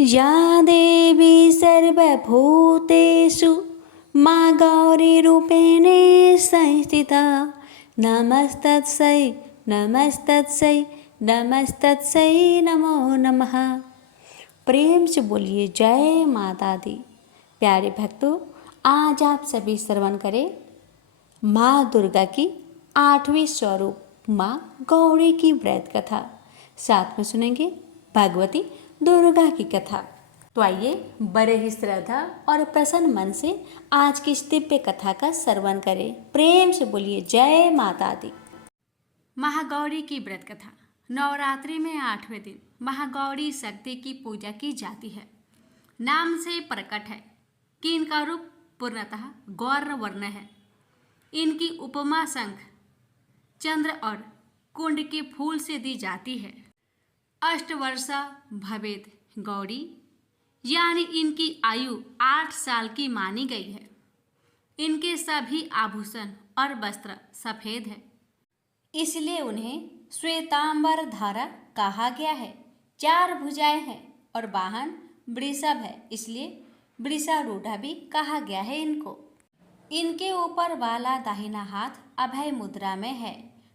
या देवी सर्वभूतेषु मा गौरीरूपेण संस्थिता नमस्तस्यै नमस्तस्यै नमस्तस्यै नमो नमः। प्रेम से बोलिए जय माता दी। प्यारे भक्तों, आज आप सभी श्रवण करें माँ दुर्गा की 8वीं स्वरूप माँ गौरी की व्रत कथा। साथ में सुनेंगे भगवती दुर्गा की कथा। तो आइए बड़े ही श्रद्धा और प्रसन्न मन से आज की इस दिव्य कथा का श्रवण करें। प्रेम से बोलिए जय माता दी। महागौरी की व्रत कथा। नवरात्रि में 8वें दिन महागौरी शक्ति की पूजा की जाती है। नाम से प्रकट है कि इनका रूप पूर्णतः गौर वर्ण है। इनकी उपमा शंख, चंद्र और कुंड के फूल से दी जाती है। अष्टवर्षा भवेद गौरी यानी इनकी आयु 8 साल की मानी गई है। इनके सभी आभूषण और वस्त्र सफेद है, इसलिए उन्हें श्वेतांबर धारा कहा गया है। 4 भुजाएं हैं और वाहन वृषभ है, इसलिए वृषारूढ़ा भी कहा गया है इनको। इनके ऊपर वाला दाहिना हाथ अभय मुद्रा में है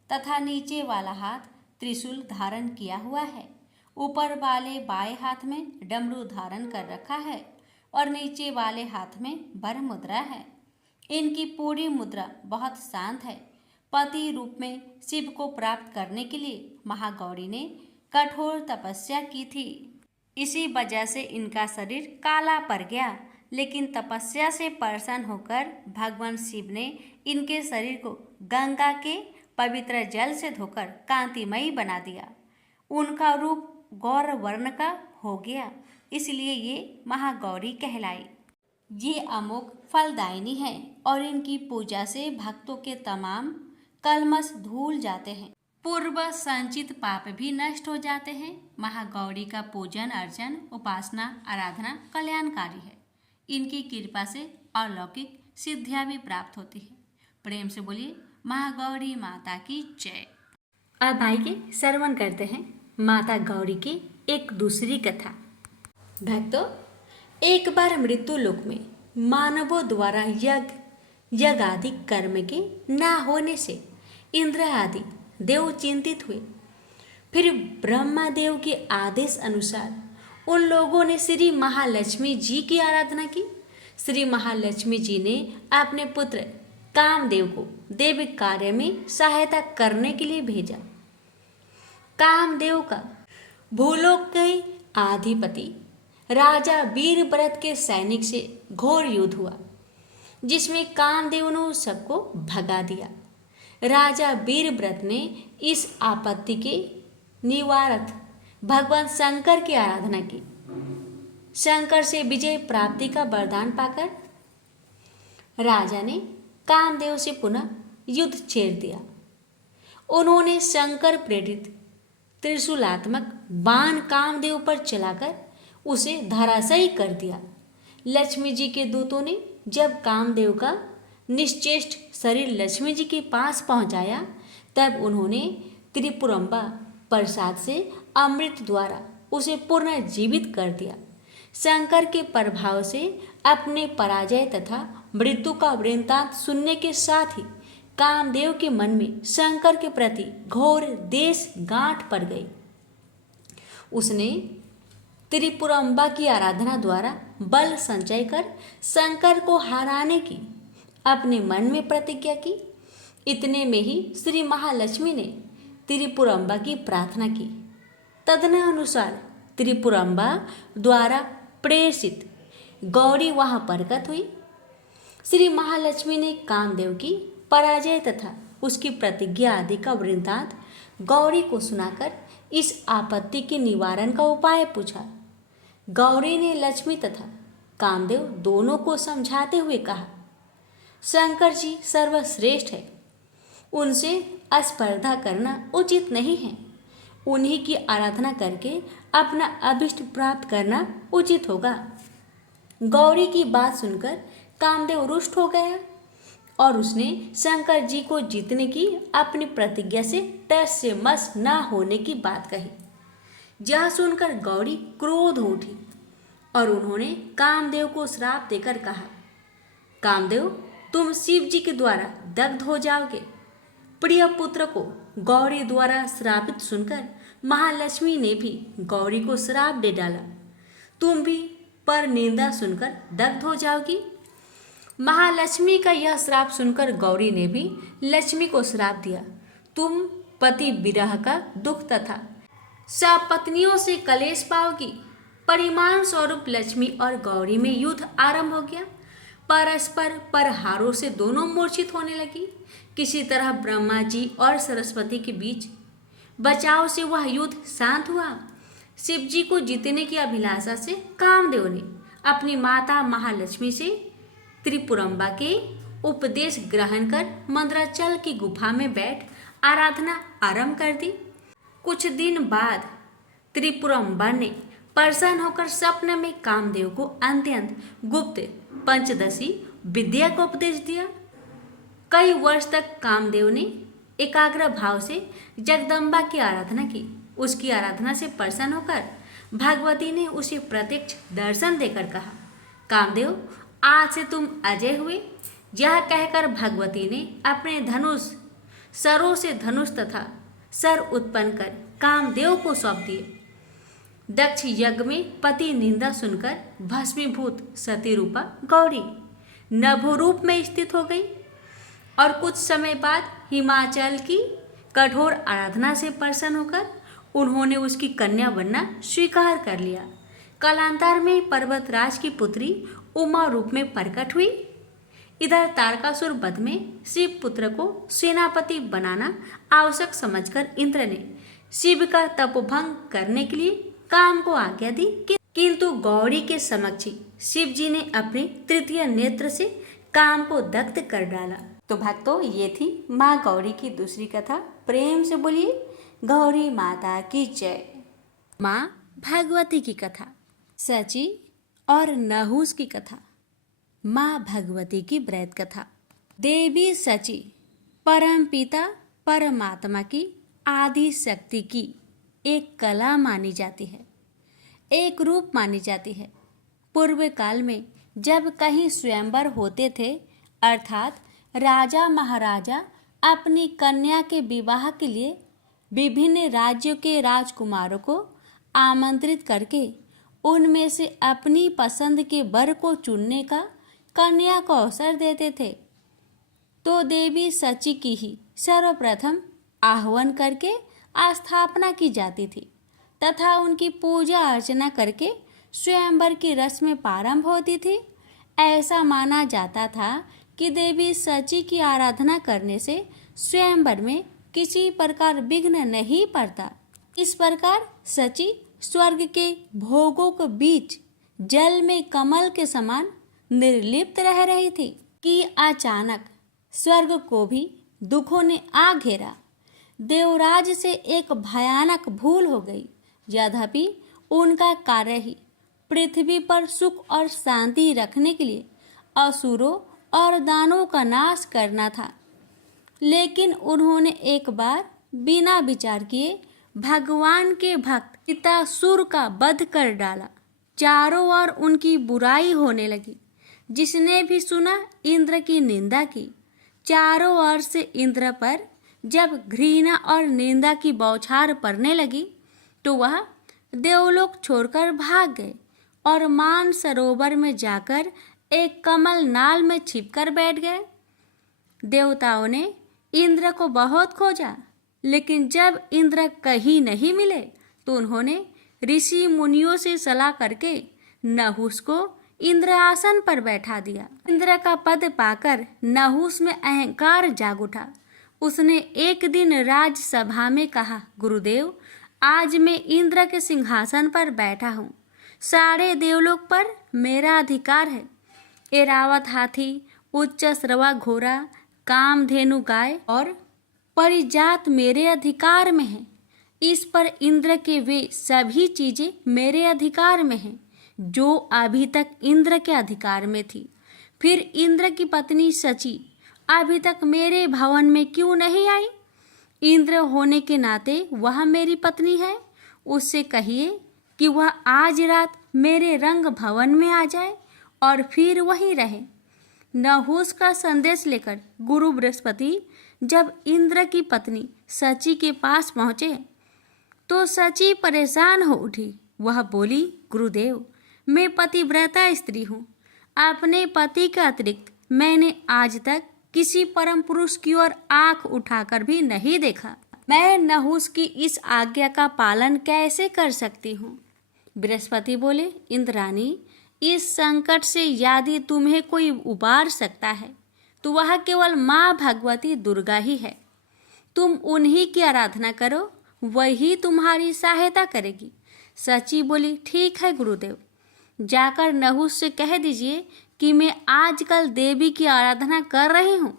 तथा नीचे वाला हाथ त्रिशूल धारण किया हुआ है। ऊपर वाले बाएं हाथ में डमरू धारण कर रखा है और नीचे वाले हाथ में वर मुद्रा है। इनकी पूरी मुद्रा बहुत शांत है। पति रूप में शिव को प्राप्त करने के लिए महागौरी ने कठोर तपस्या की थी। इसी वजह से इनका शरीर काला पड़ गया, लेकिन तपस्या से प्रसन्न होकर भगवान शिव ने इनके शरीर को गंगा के पवित्र जल से धोकर कांतिमयी बना दिया। उनका रूप गौर वर्ण का हो गया, इसलिए ये महागौरी कहलाई। ये अमोघ फलदायिनी है और इनकी पूजा से भक्तों के तमाम कलमश धुल जाते हैं। पूर्व संचित पाप भी नष्ट हो जाते हैं। महागौरी का पूजन अर्चन उपासना आराधना कल्याणकारी है। इनकी कृपा से अलौकिक सिद्धियां भी प्राप्त होती है। प्रेम से बोलिए महागौरी माता की जय। अब आइए श्रवण करते हैं माता गौरी की एक दूसरी कथा। भक्तों, एक बार मृत्यु लोक में मानवों द्वारा यज्ञ आदि कर्म के न होने से इंद्र आदि देव चिंतित हुए। फिर ब्रह्मा देव के आदेश अनुसार उन लोगों ने श्री महालक्ष्मी जी की आराधना की। श्री महालक्ष्मी जी ने अपने पुत्र कामदेव को देव कार्य में सहायता करने के लिए भेजा। कामदेव का भूलोक के अधिपति राजा वीरव्रत के सैनिक से घोर युद्ध हुआ, जिसमें कामदेव ने सबको भगा दिया। राजा वीरव्रत ने इस आपत्ति के निवारक भगवान शंकर की आराधना की। शंकर से विजय प्राप्ति का वरदान पाकर राजा ने कामदेव से पुनः युद्ध छेड़ दिया। उन्होंने शंकर प्रेरित त्रिशूलात्मक बाण कामदेव पर चलाकर उसे धराशायी कर दिया। लक्ष्मी जी के दूतों ने जब कामदेव का निश्चेष्ट शरीर लक्ष्मी जी के पास पहुंचाया, तब उन्होंने त्रिपुरंबा प्रसाद से अमृत द्वारा उसे पुनर्जीवित कर दिया। शंकर के प्रभाव से अपने पराजय तथा मृत्यु का वृत्तांत सुनने के साथ ही कामदेव के मन में शंकर के प्रति घोर देश गांठ पड़ गई। उसने त्रिपुरंबा की आराधना द्वारा बल संचय कर शंकर को हराने की अपने मन में प्रतिज्ञा की। इतने में ही श्री महालक्ष्मी ने त्रिपुरंबा की प्रार्थना की। तदनुसार त्रिपुरंबा द्वारा प्रेषित गौरी वहां प्रकट हुई। श्री महालक्ष्मी ने कामदेव की पराजय तथा उसकी प्रतिज्ञा आदि का वृत्तांत गौरी को सुनाकर इस आपत्ति के निवारण का उपाय पूछा। गौरी ने लक्ष्मी तथा कामदेव दोनों को समझाते हुए कहा, शंकर जी सर्वश्रेष्ठ है, उनसे स्पर्धा करना उचित नहीं है। उन्हीं की आराधना करके अपना अभिष्ट प्राप्त करना उचित होगा। गौरी की बात सुनकर कामदेव रुष्ट हो गया और उसने शंकर जी को जीतने की अपनी प्रतिज्ञा से टस से मस न होने की बात कही। यह सुनकर गौरी क्रोध हो उठी और उन्होंने कामदेव को श्राप देकर कहा, कामदेव, तुम शिव जी के द्वारा दग्ध हो जाओगे। प्रिय पुत्र को गौरी द्वारा श्रापित सुनकर महालक्ष्मी ने भी गौरी को श्राप दे डाला। तुम भी पर निंदा सुनकर दग्ध हो जाओगी। महालक्ष्मी का यह श्राप सुनकर गौरी ने भी लक्ष्मी को श्राप दिया, तुम पति विरह का दुख तथा सपत्नियों से कलेश पाओगी। परिमाण स्वरूप लक्ष्मी और गौरी में युद्ध आरंभ हो गया। परस्पर परहारों से दोनों मूर्छित होने लगी। किसी तरह ब्रह्मा जी और सरस्वती के बीच बचाव से वह युद्ध शांत हुआ। शिव जी को जीतने की अभिलाषा से कामदेव ने अपनी माता महालक्ष्मी से त्रिपुरंबा के उपदेश ग्रहण कर मंद्राचल की गुफा में बैठ आराधना आरंभ कर दी। कुछ दिन बाद त्रिपुरंबा ने प्रसन्न होकर स्वप्न में कामदेव को अत्यंत गुप्त पंचदशी विद्या का उपदेश दिया। कई वर्ष तक कामदेव ने एकाग्र भाव से जगदम्बा की आराधना की। उसकी आराधना से प्रसन्न होकर भगवती ने उसे प्रत्यक्ष दर्शन देकर कहा, कामदेव, आज से तुम अजय हुए। यह कहकर भगवती ने अपने धनुष सरों से धनुष तथा सर उत्पन्न कर कामदेव को सौंप दिए। दक्ष यज्ञ में पति निंदा सुनकर भस्मीभूत सती रूपा गौरी नभो रूप में स्थित हो गई और कुछ समय बाद हिमाचल की कठोर आराधना से प्रसन्न होकर उन्होंने उसकी कन्या बनना स्वीकार कर लिया। कालांतर में पर्वतराज की पुत्री उमा रूप में प्रकट हुई। इधर तारकासुर वध में शिव पुत्र को सेनापति बनाना आवश्यक समझकर इंद्र ने शिव का तपोभंग करने के लिए काम को आज्ञा दी, किंतु गौरी के समक्ष शिव जी ने अपने तृतीय नेत्र से काम को दग्ध कर डाला। तो भक्तों, ये थी माँ गौरी की दूसरी कथा। प्रेम से बोलिए गौरी माता की जय। माँ भगवती की कथा, सची और नहुस की कथा। माँ भगवती की व्रत कथा। देवी सची परम पिता परमात्मा की आदि शक्ति की एक कला मानी जाती है, एक रूप मानी जाती है। पूर्व काल में जब कहीं स्वयंवर होते थे, अर्थात राजा महाराजा अपनी कन्या के विवाह के लिए विभिन्न राज्यों के राजकुमारों को आमंत्रित करके उनमें से अपनी पसंद के वर को चुनने का कन्या को अवसर देते थे, तो देवी सची की ही सर्वप्रथम आह्वान करके स्थापना की जाती थी तथा उनकी पूजा अर्चना करके स्वयंवर की रस्में प्रारंभ होती थी। ऐसा माना जाता था कि देवी सची की आराधना करने से स्वयंवर में किसी प्रकार विघ्न नहीं पड़ता। इस प्रकार सची स्वर्ग के भोगों के बीच जल में कमल के समान निर्लिप्त रह रही थी कि अचानक स्वर्ग को भी दुखों ने आ घेरा। देवराज से एक भयानक भूल हो गई। यद्यपि उनका कार्य ही पृथ्वी पर सुख और शांति रखने के लिए असुरों और दानवों का नाश करना था, लेकिन उन्होंने एक बार बिना विचार किए भगवान के भक्त पितासुर का वध कर डाला। चारों ओर उनकी बुराई होने लगी। जिसने भी सुना इंद्र की निंदा की। चारों ओर से इंद्र पर जब घृणा और निंदा की बौछार पड़ने लगी तो वह देवलोक छोड़कर भाग गए और मान सरोवर में जाकर एक कमल नाल में छिपकर बैठ गए। देवताओं ने इंद्र को बहुत खोजा, लेकिन जब इंद्र कहीं नहीं मिले तो उन्होंने ऋषि मुनियों से सलाह करके नहुस को इंद्र आसन पर बैठा दिया। इंद्र का पद पाकर नहुस में अहंकार जाग उठा। उसने एक दिन राजसभा में कहा, गुरुदेव, आज मैं इंद्र के सिंहासन पर बैठा हूँ। सारे देवलोक पर मेरा अधिकार है। एरावत हाथी, उच्च श्रवा घोड़ा, कामधेनु गाय और परिजात मेरे अधिकार में है। इस पर इंद्र के वे सभी चीजें मेरे अधिकार में हैं जो अभी तक इंद्र के अधिकार में थी। फिर इंद्र की पत्नी सची अभी तक मेरे भवन में क्यों नहीं आई? इंद्र होने के नाते वह मेरी पत्नी है। उससे कहिए कि वह आज रात मेरे रंग भवन में आ जाए और फिर वहीं रहे। नहुस का संदेश लेकर गुरु बृहस्पति जब इंद्र की पत्नी सची के पास पहुँचे तो सची परेशान हो उठी। वह बोली, गुरुदेव, मैं पतिव्रता स्त्री हूँ। अपने पति के अतिरिक्त मैंने आज तक किसी परम पुरुष की ओर आंख उठाकर भी नहीं देखा। मैं नहुस की इस आज्ञा का पालन कैसे कर सकती हूँ? बृहस्पति बोले, इंद्राणी, इस संकट से यदि तुम्हें कोई उबार सकता है तो वह केवल माँ भगवती दुर्गा ही है। तुम उन्हीं की आराधना करो, वही तुम्हारी सहायता करेगी। सची बोली, ठीक है गुरुदेव, जाकर नहुस से कह दीजिए कि मैं आजकल देवी की आराधना कर रही हूँ।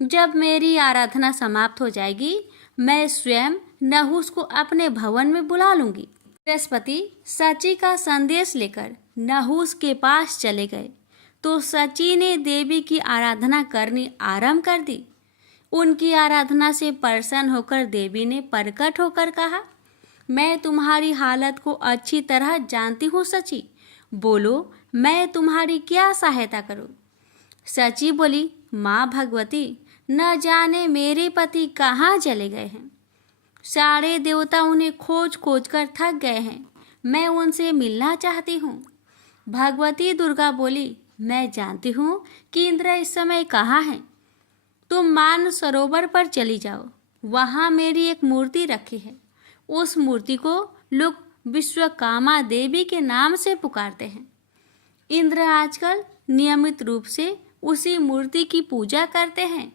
जब मेरी आराधना समाप्त हो जाएगी मैं स्वयं नहुस को अपने भवन में बुला लूंगी। बृहस्पति सची का संदेश लेकर नहुस के पास चले गए तो सची ने देवी की आराधना करनी आरंभ कर दी। उनकी आराधना से प्रसन्न होकर देवी ने प्रकट होकर कहा, मैं तुम्हारी हालत को अच्छी तरह जानती हूँ सची, बोलो मैं तुम्हारी क्या सहायता करूँ? सची बोली, माँ भगवती, न जाने मेरे पति कहाँ चले गए हैं। सारे देवता उन्हें खोज खोज कर थक गए हैं। मैं उनसे मिलना चाहती हूँ। भगवती दुर्गा बोली, मैं जानती हूँ कि इंद्र इस समय कहाँ हैं। तुम मान सरोवर पर चली जाओ, वहाँ मेरी एक मूर्ति रखी है। उस मूर्ति को लोग विश्वकामा देवी के नाम से पुकारते हैं। इंद्र आजकल नियमित रूप से उसी मूर्ति की पूजा करते हैं।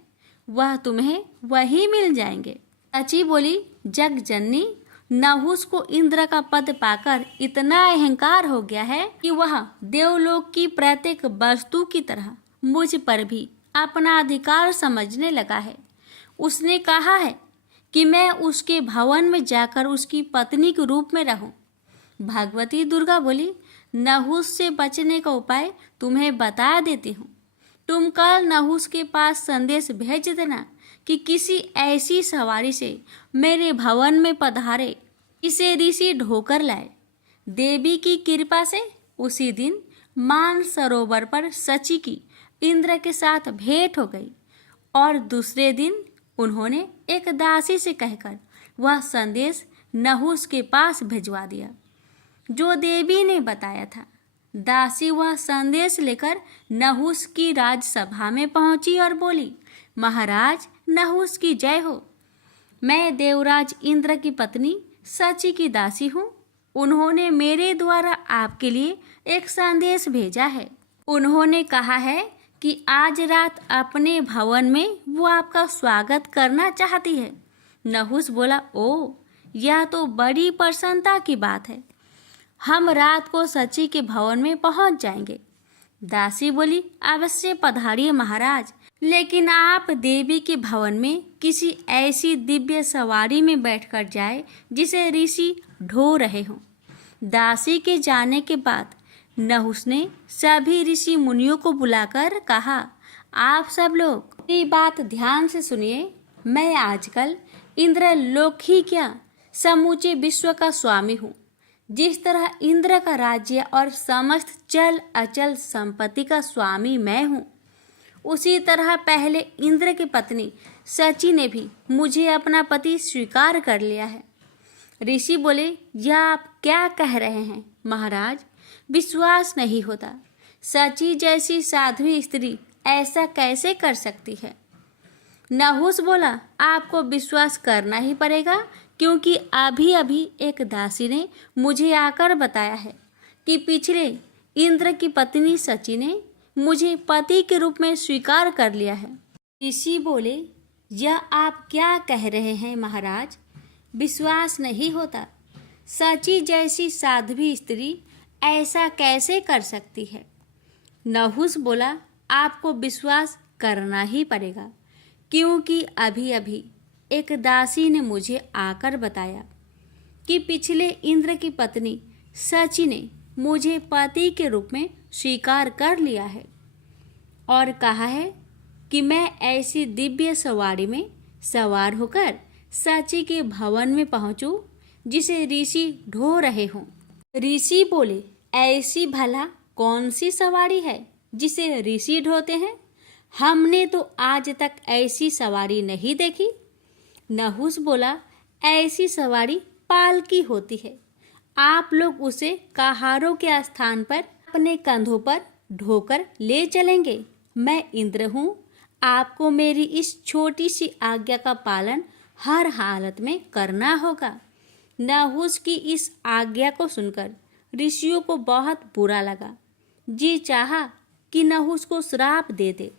वह तुम्हें वही मिल जाएंगे। सची बोली, जग जननी, नहुस को इंद्र का पद पाकर इतना अहंकार हो गया है कि वह देवलोक की प्रत्येक वस्तु की तरह मुझ पर भी अपना अधिकार समझने लगा है। उसने कहा है कि मैं उसके भवन में जाकर उसकी पत्नी के रूप में रहूं। भगवती दुर्गा बोली, नहुस से बचने का उपाय तुम्हें बता देती हूँ। तुम कल नहुस के पास संदेश भेज देना कि किसी ऐसी सवारी से मेरे भवन में पधारे, इसे ऋषि ढोकर लाए। देवी की कृपा से उसी दिन मान सरोवर पर सची की इंद्र के साथ भेंट हो गई और दूसरे दिन उन्होंने एक दासी से कहकर वह संदेश नहुस के पास भिजवा दिया जो देवी ने बताया था। दासी वह संदेश लेकर नहुस की राजसभा में पहुंची और बोली, महाराज, नहुस की जय हो। मैं देवराज इंद्र की पत्नी सची की दासी हूँ। उन्होंने मेरे द्वारा आपके लिए एक संदेश भेजा है। उन्होंने कहा है कि आज रात अपने भवन में वो आपका स्वागत करना चाहती है। नहुस बोला, ओ, यह तो बड़ी प्रसन्नता की बात है। हम रात को सची के भवन में पहुंच जाएंगे। दासी बोली, अवश्य पधारिए महाराज, लेकिन आप देवी के भवन में किसी ऐसी दिव्य सवारी में बैठकर जाए जिसे ऋषि ढो रहे हों। दासी के जाने के बाद नहुस ने सभी ऋषि मुनियों को बुलाकर कहा, आप सब लोग मेरी बात ध्यान से सुनिए। मैं आजकल इंद्र लोक ही क्या, समूचे विश्व का स्वामी हूँ। जिस तरह इंद्र का राज्य और समस्त चल अचल संपत्ति का स्वामी मैं हूँ, उसी तरह पहले इंद्र की पत्नी सची ने भी मुझे अपना पति स्वीकार कर लिया है। ऋषि बोले, यह आप क्या कह रहे हैं महाराज? विश्वास नहीं होता। सची जैसी साध्वी स्त्री ऐसा कैसे कर सकती है? नहुस बोला, आपको विश्वास करना ही पड़ेगा, क्योंकि अभी अभी एक दासी ने मुझे आकर बताया है कि पिछले इंद्र की पत्नी सची ने मुझे पति के रूप में स्वीकार कर लिया है। ऋषि बोले, यह आप क्या कह रहे हैं महाराज? विश्वास नहीं होता। सची जैसी साध्वी स्त्री ऐसा कैसे कर सकती है? नहुस बोला, आपको विश्वास करना ही पड़ेगा, क्योंकि अभी अभी एक दासी ने मुझे आकर बताया कि पिछले इंद्र की पत्नी सची ने मुझे पति के रूप में स्वीकार कर लिया है और कहा है कि मैं ऐसी दिव्य सवारी में सवार होकर सची के भवन में पहुंचूं जिसे ऋषि ढो रहे हों। ऋषि बोले, ऐसी भला कौन सी सवारी है जिसे ऋषि ढोते हैं? हमने तो आज तक ऐसी सवारी नहीं देखी। नहुस बोला, ऐसी सवारी पालकी होती है। आप लोग उसे कहारों के स्थान पर अपने कंधों पर ढोकर ले चलेंगे। मैं इंद्र हूँ, आपको मेरी इस छोटी सी आज्ञा का पालन हर हालत में करना होगा। नहुस की इस आज्ञा को सुनकर ऋषियों को बहुत बुरा लगा। जी चाहा कि नहुस को श्राप दे दे,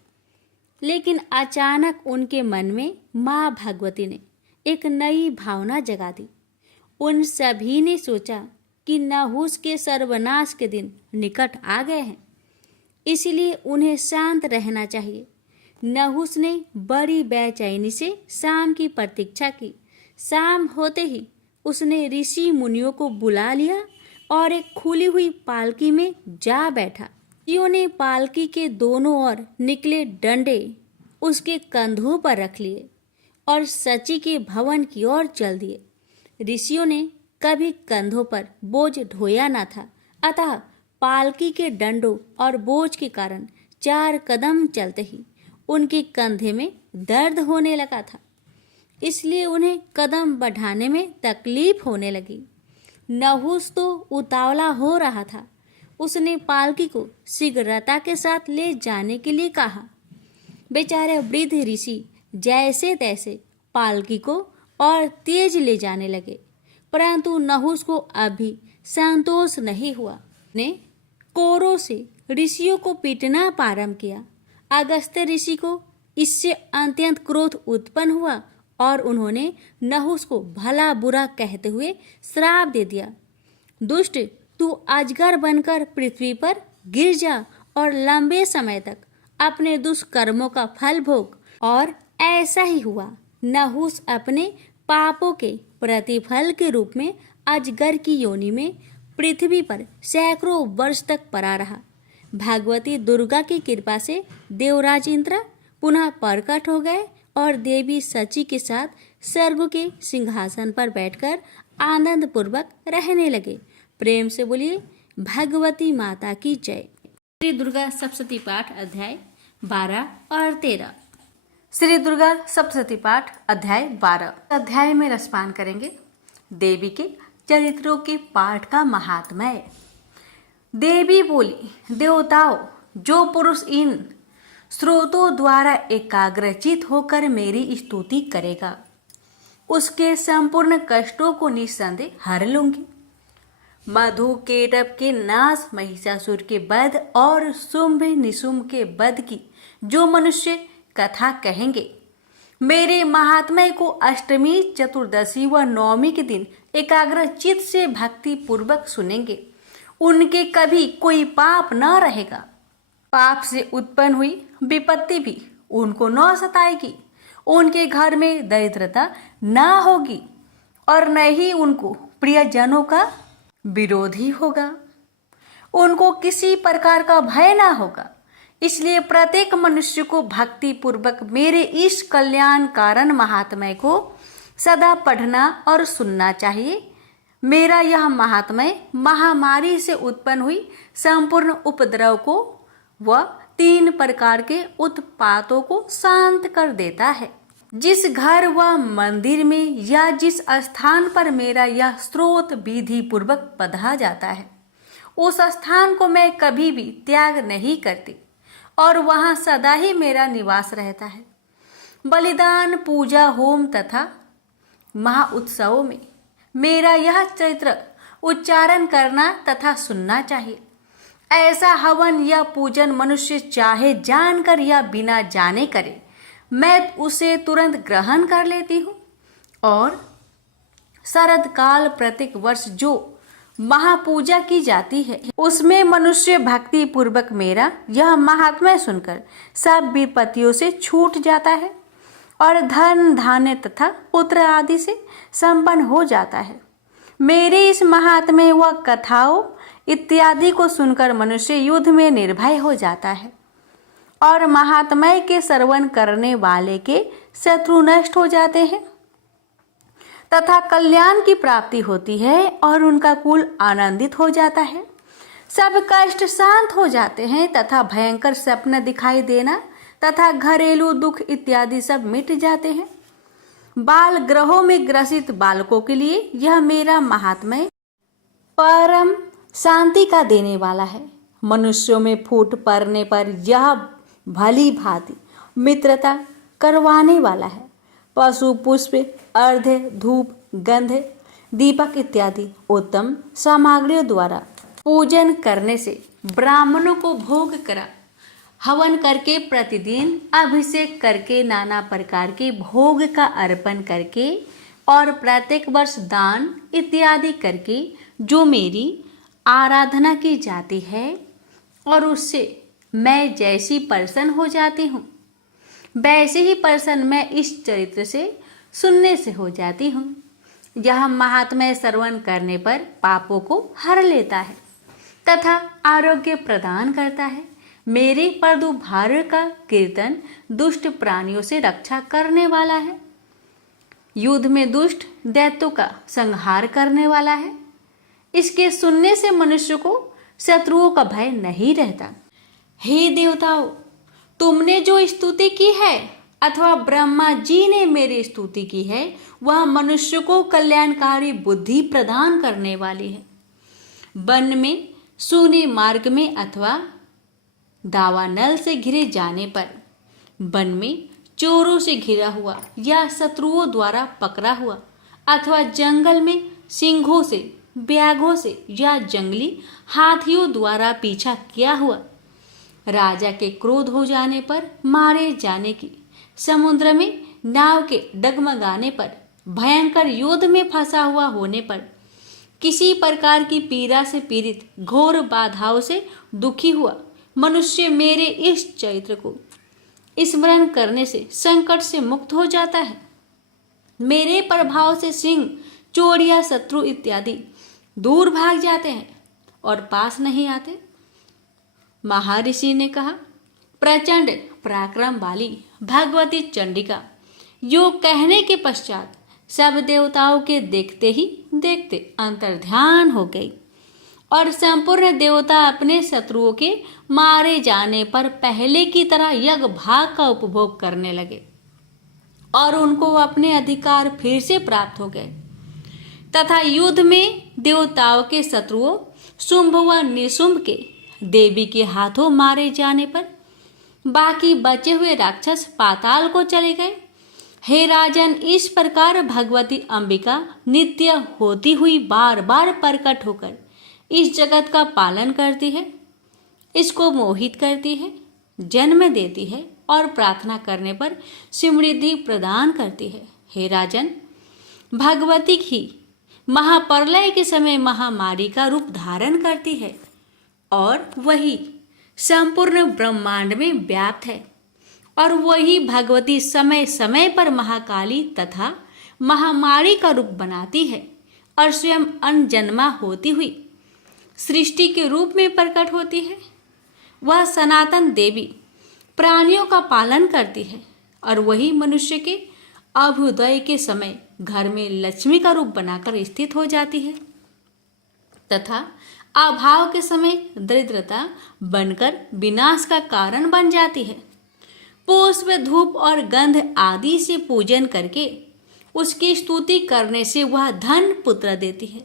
लेकिन अचानक उनके मन में माँ भगवती ने एक नई भावना जगा दी। उन सभी ने सोचा कि नहुस के सर्वनाश के दिन निकट आ गए हैं, इसलिए उन्हें शांत रहना चाहिए। नहुस ने बड़ी बेचैनी से शाम की प्रतीक्षा की। शाम होते ही उसने ऋषि मुनियों को बुला लिया और एक खुली हुई पालकी में जा बैठा। ऋषियों ने पालकी के दोनों ओर निकले डंडे उसके कंधों पर रख लिए और सची के भवन की ओर चल दिए। ऋषियों ने कभी कंधों पर बोझ ढोया न था, अतः पालकी के डंडों और बोझ के कारण 4 कदम चलते ही उनके कंधे में दर्द होने लगा था, इसलिए उन्हें कदम बढ़ाने में तकलीफ होने लगी। नहुस तो उतावला हो रहा था। उसने पालकी को शीघ्रता के साथ ले जाने के लिए कहा। बेचारे वृद्ध ऋषि जैसे तैसे पालकी को और तेज ले जाने लगे, परंतु नहुस को अभी संतोष नहीं हुआ। ने कोरों से ऋषियों को पीटना प्रारंभ किया। अगस्त्य ऋषि को इससे अत्यंत क्रोध उत्पन्न हुआ और उन्होंने नहुस को भला बुरा कहते हुए श्राप दे दिया। दुष्ट, तू अजगर बनकर पृथ्वी पर गिर जा और लंबे समय तक अपने दुष्कर्मों का फल भोग। और ऐसा ही हुआ। नहुस अपने पापों के प्रतिफल के रूप में अजगर की योनि में पृथ्वी पर सैकड़ों वर्ष तक पड़ा रहा। भगवती दुर्गा की कृपा से देवराज इंद्र पुनः प्रकट हो गए और देवी सची के साथ स्वर्ग के सिंहासन पर बैठकर आनंद पूर्वक रहने लगे। प्रेम से बोलिए भगवती माता की जय। श्री दुर्गा सप्तशती पाठ अध्याय 12 और 13। श्री दुर्गा सप्तशती पाठ अध्याय 12 अध्याय में रसपान करेंगे देवी के चरित्रों के पाठ का महात्म्य। देवी बोली, देवताओं, जो पुरुष इन स्रोतों द्वारा एकाग्रचित होकर मेरी स्तुति करेगा, उसके संपूर्ण कष्टों को निस्संदेह हर लूंगी। मधु केटभ के नाश, महिषासुर के वध और शुंभ निशुंभ के वध की जो मनुष्य कथा कहेंगे, मेरे महात्म्य को अष्टमी, चतुर्दशी व नवमी के दिन एकाग्रचित से भक्ति पूर्वक सुनेंगे, उनके कभी कोई पाप न रहेगा। पाप से उत्पन्न हुई विपत्ति भी उनको न सताएगी। उनके घर में दरिद्रता न होगी और न ही उनको प्रियजनों का विरोधी होगा। उनको किसी प्रकार का भय न होगा। इसलिए प्रत्येक मनुष्य को भक्ति पूर्वक मेरे इस कल्याण कारण महात्म्य को सदा पढ़ना और सुनना चाहिए। मेरा यह महात्म्य महामारी से उत्पन्न हुई संपूर्ण उपद्रव को व 3 प्रकार के उत्पातों को शांत कर देता है। जिस घर व मंदिर में या जिस स्थान पर मेरा यह स्रोत विधि पूर्वक पढ़ा जाता है, उस स्थान को मैं कभी भी त्याग नहीं करती और वहां सदा ही मेरा निवास रहता है। बलिदान, पूजा, होम तथा महाउत्सवों में मेरा यह चरित्र उच्चारण करना तथा सुनना चाहिए। ऐसा हवन या पूजन मनुष्य चाहे जानकर या बिना जाने करे, मैं उसे तुरंत ग्रहण कर लेती हूँ। और शरद काल प्रत्येक वर्ष जो महापूजा की जाती है, उसमें मनुष्य भक्ति पूर्वक मेरा यह महात्म्य सुनकर सब विपत्तियों से छूट जाता है और धन, धान्य तथा पुत्र आदि से संपन्न हो जाता है। मेरे इस महात्म्य व कथाओं इत्यादि को सुनकर मनुष्य युद्ध में निर्भय हो जाता है और महात्म्य के श्रवण करने वाले के शत्रु नष्ट हो जाते हैं तथा कल्याण की प्राप्ति होती है और उनका कुल आनंदित हो जाता है। सब कष्ट शांत हो जाते हैं तथा भयंकर सपना दिखाई देना तथा घरेलू दुख इत्यादि सब मिट जाते हैं। बाल ग्रहों में ग्रसित बालकों के लिए यह मेरा महात्म्य परम शांति का देने वाला है। मनुष्यों में फूट पड़ने पर यह भली भांति मित्रता करवाने वाला है। पशु पुष्प अर्घ्य धूप गंध दीपक इत्यादि उत्तम सामग्रियों द्वारा पूजन करने से ब्राह्मणों को भोग करा हवन करके प्रतिदिन अभिषेक करके नाना प्रकार के भोग का अर्पण करके और प्रत्येक वर्ष दान इत्यादि करके जो मेरी आराधना की जाती है और उससे मैं जैसी प्रसन्न हो जाती हूँ वैसे ही प्रसन्न मैं इस चरित्र से सुनने से हो जाती हूँ। यह महात्म्य श्रवण करने पर पापों को हर लेता है तथा आरोग्य प्रदान करता है। मेरे पदुभार का कीर्तन दुष्ट प्राणियों से रक्षा करने वाला है। युद्ध में दुष्ट दैत्यों का संहार करने वाला है। इसके सुनने से मनुष्य को शत्रुओं का भय नहीं रहता। हे देवताओं, तुमने जो स्तुति की है अथवा ब्रह्मा जी ने मेरी स्तुति की है वह मनुष्य को कल्याणकारी बुद्धि प्रदान करने वाली है। वन में सूने मार्ग में अथवा दावानल से घिरे जाने पर, वन में चोरों से घिरा हुआ या शत्रुओं द्वारा पकड़ा हुआ अथवा जंगल में सिंहों से व्याघ्रों से या जंगली हाथियों द्वारा पीछा किया हुआ, राजा के क्रोध हो जाने पर मारे जाने की, समुद्र में नाव के डगमगाने पर, भयंकर युद्ध में फंसा हुआ होने पर, किसी प्रकार की पीड़ा से पीड़ित घोर बाधाओं से दुखी हुआ मनुष्य मेरे इस चरित्र को स्मरण करने से संकट से मुक्त हो जाता है। मेरे प्रभाव से सिंह चोर या शत्रु इत्यादि दूर भाग जाते हैं और पास नहीं आते। महर्षि ने कहा, प्रचंड पराक्रम वाली भगवती चंडिका यो कहने के पश्चात सब देवताओं के देखते ही देखते अंतर्ध्यान हो गई और संपूर्ण देवता अपने शत्रुओं के मारे जाने पर पहले की तरह यज्ञ भाग का उपभोग करने लगे और उनको अपने अधिकार फिर से प्राप्त हो गए तथा युद्ध में देवताओं के शत्रुओं शुंभ व निशुंभ के देवी के हाथों मारे जाने पर बाकी बचे हुए राक्षस पाताल को चले गए। हे राजन, इस प्रकार भगवती अंबिका नित्य होती हुई बार बार प्रकट होकर इस जगत का पालन करती है, इसको मोहित करती है, जन्म देती है और प्रार्थना करने पर समृद्धि प्रदान करती है। हे राजन, भगवती ही महाप्रलय के समय महामारी का रूप धारण करती है और वही संपूर्ण ब्रह्मांड में व्याप्त है और वही भगवती समय समय पर महाकाली तथा महामारी का रूप बनाती है और स्वयं अनजन्मा होती हुई सृष्टि के रूप में प्रकट होती है। वह सनातन देवी प्राणियों का पालन करती है और वही मनुष्य के अभ्युदय के समय घर में लक्ष्मी का रूप बनाकर स्थित हो जाती है तथा अभाव के समय दरिद्रता बनकर विनाश का कारण बन जाती है। पुष्प धूप और गंध आदि से पूजन करके उसकी स्तुति करने से वह धन पुत्र देती है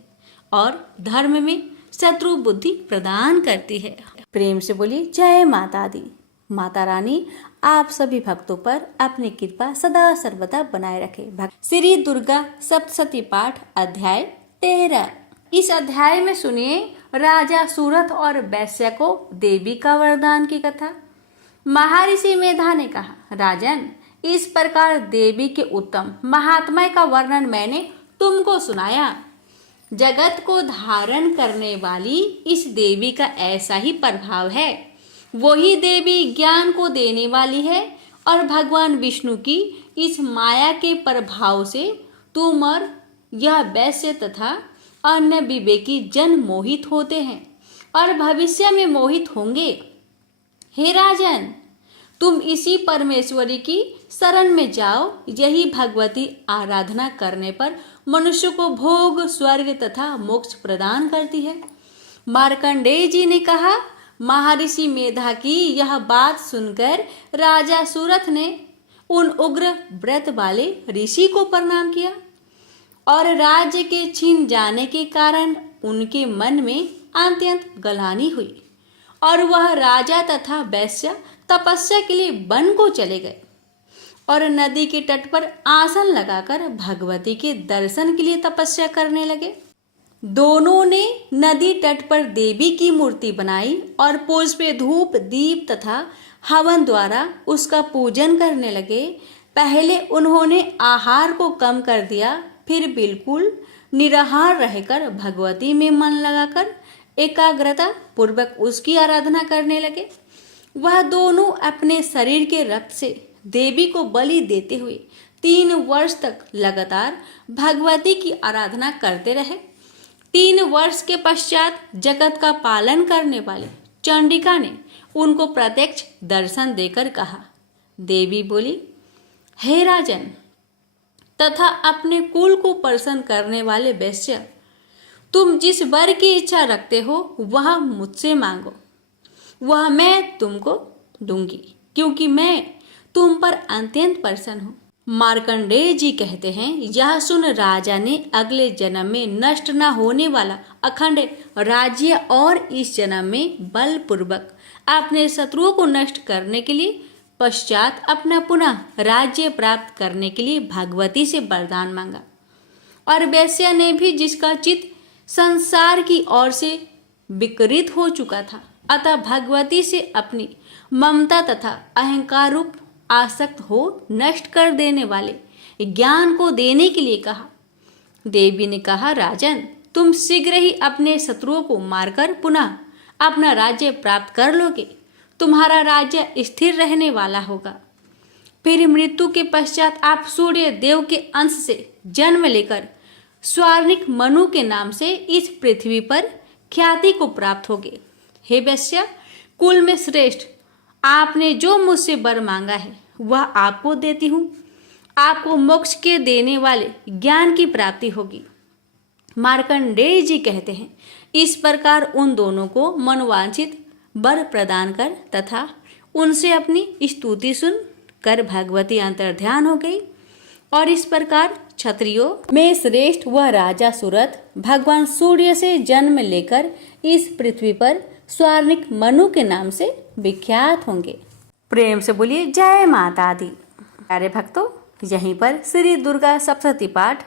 और धर्म में शत्रु बुद्धि प्रदान करती है। प्रेम से बोली जय माता दी। माता रानी आप सभी भक्तों पर अपनी कृपा सदा सर्वदा बनाए रखे। श्री दुर्गा सप्तशती पाठ अध्याय 13। इस अध्याय में सुनिए राजा सूरथ और वैश्य को देवी का वरदान की कथा। महर्षि मेधा ने कहा, राजन, इस प्रकार देवी के उत्तम महात्म्य का वर्णन मैंने तुमको सुनाया। जगत को धारण करने वाली इस देवी का ऐसा ही प्रभाव है। वही देवी ज्ञान को देने वाली है और भगवान विष्णु की इस माया के प्रभाव से तुम और यह वैश्य तथा अन्य विवेकी जन मोहित होते हैं और भविष्य में मोहित होंगे। हे राजन, तुम इसी परमेश्वरी की शरण में जाओ। यही भगवती आराधना करने पर मनुष्य को भोग, स्वर्ग तथा मोक्ष प्रदान करती है। मार्कंडेय जी ने कहा। महर्षि मेधा की यह बात सुनकर राजा सूरथ ने उन उग्र व्रत वाले ऋषि को प्रणाम किया और राज्य के छीन जाने के कारण उनके मन में अत्यंत ग्लानि हुई और वह राजा तथा वैश्य तपस्या के लिए वन को चले गए और नदी के तट पर आसन लगाकर भगवती के दर्शन के लिए तपस्या करने लगे। दोनों ने नदी तट पर देवी की मूर्ति बनाई और पुष्प धूप दीप तथा हवन द्वारा उसका पूजन करने लगे। पहले उन्होंने आहार को कम कर दिया, फिर बिल्कुल निराहार रहकर भगवती में मन लगाकर एकाग्रता पूर्वक उसकी आराधना करने लगे। वह दोनों अपने शरीर के रक्त से देवी को बलि देते हुए 3 वर्ष तक लगातार भगवती की आराधना करते रहे। 3 वर्ष के पश्चात जगत का पालन करने वाले चंडिका ने उनको प्रत्यक्ष दर्शन देकर कहा। देवी बोली, हे राजन तथा अपने कुल को प्रसन्न करने वाले वैश्य, तुम जिस वर की इच्छा रखते हो वह मुझसे मांगो, वह मैं तुमको दूंगी, क्योंकि मैं तुम पर अत्यंत प्रसन्न हूँ। मार्कंडेय जी कहते हैं, यह सुन राजा ने अगले जन्म में नष्ट न होने वाला अखंड राज्य और इस जन्म में बलपूर्वक अपने शत्रुओं को नष्ट करने के लिए पश्चात अपना पुनः राज्य प्राप्त करने के लिए भगवती से वरदान मांगा। और वैश्य ने भी, जिसका चित्त संसार की ओर से विकृत हो चुका था, अतः भगवती से अपनी ममता तथा अहंकार रूप आसक्त हो नष्ट कर देने वाले ज्ञान को देने के लिए कहा। देवी ने कहा, राजन तुम शीघ्र ही अपने शत्रुओं को मारकर पुनः अपना राज्य प्राप्त कर लोगे। तुम्हारा राज्य स्थिर रहने वाला होगा। फिर मृत्यु के पश्चात आप सूर्य देव के अंश से जन्म लेकर स्वर्णिक मनु के नाम से इस पृथ्वी पर ख्याति को प्राप्त होगे। हे वैश्य, कुल में श्रेष्ठ, आपने जो मुझसे वर मांगा है वह आपको देती हूँ। आपको मोक्ष के देने वाले ज्ञान की प्राप्ति होगी। मार्कंडेय जी कहते हैं, इस प्रकार उन दोनों को मनवांछित वर प्रदान कर तथा उनसे अपनी स्तुति सुन कर भगवती अंतर्ध्यान हो गई। और इस प्रकार क्षत्रियों में श्रेष्ठ वह राजा सूरथ भगवान सूर्य से जन्म लेकर इस पृथ्वी पर स्वर्णिक मनु के नाम से विख्यात होंगे। प्रेम से बोलिए जय माता दी। प्यारे भक्तों, यहीं पर श्री दुर्गा सप्तशती पाठ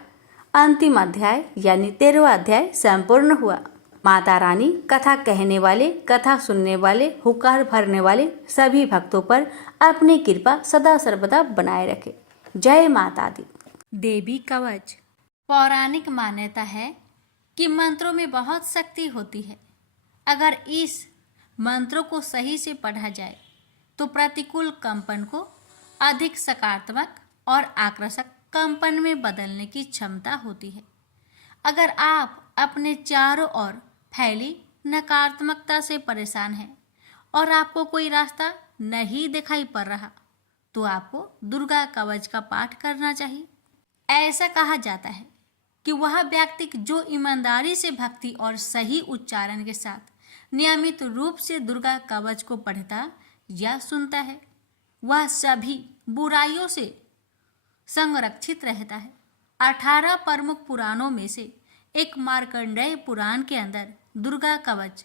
अंतिम अध्याय यानी 13वां अध्याय संपूर्ण हुआ। माता रानी कथा कहने वाले, कथा सुनने वाले, हुकार भरने वाले सभी भक्तों पर अपनी कृपा सदा सर्वदा बनाए रखे। जय माता दी। देवी कवच। पौराणिक मान्यता है कि मंत्रों में बहुत शक्ति होती है। अगर इस मंत्रों को सही से पढ़ा जाए तो प्रतिकूल कंपन को अधिक सकारात्मक और आकर्षक कंपन में बदलने की क्षमता होती है। अगर आप अपने चारों ओर फैली नकारात्मकता से परेशान हैं और आपको कोई रास्ता नहीं दिखाई पड़ रहा, तो आपको दुर्गा कवच का पाठ करना चाहिए। ऐसा कहा जाता है कि वह व्यक्ति जो ईमानदारी से भक्ति और सही उच्चारण के साथ नियमित रूप से दुर्गा कवच को पढ़ता या सुनता है, वह सभी बुराइयों से संरक्षित रहता है। 18 प्रमुख पुराणों में से एक मार्कंडेय पुराण के अंदर दुर्गा कवच,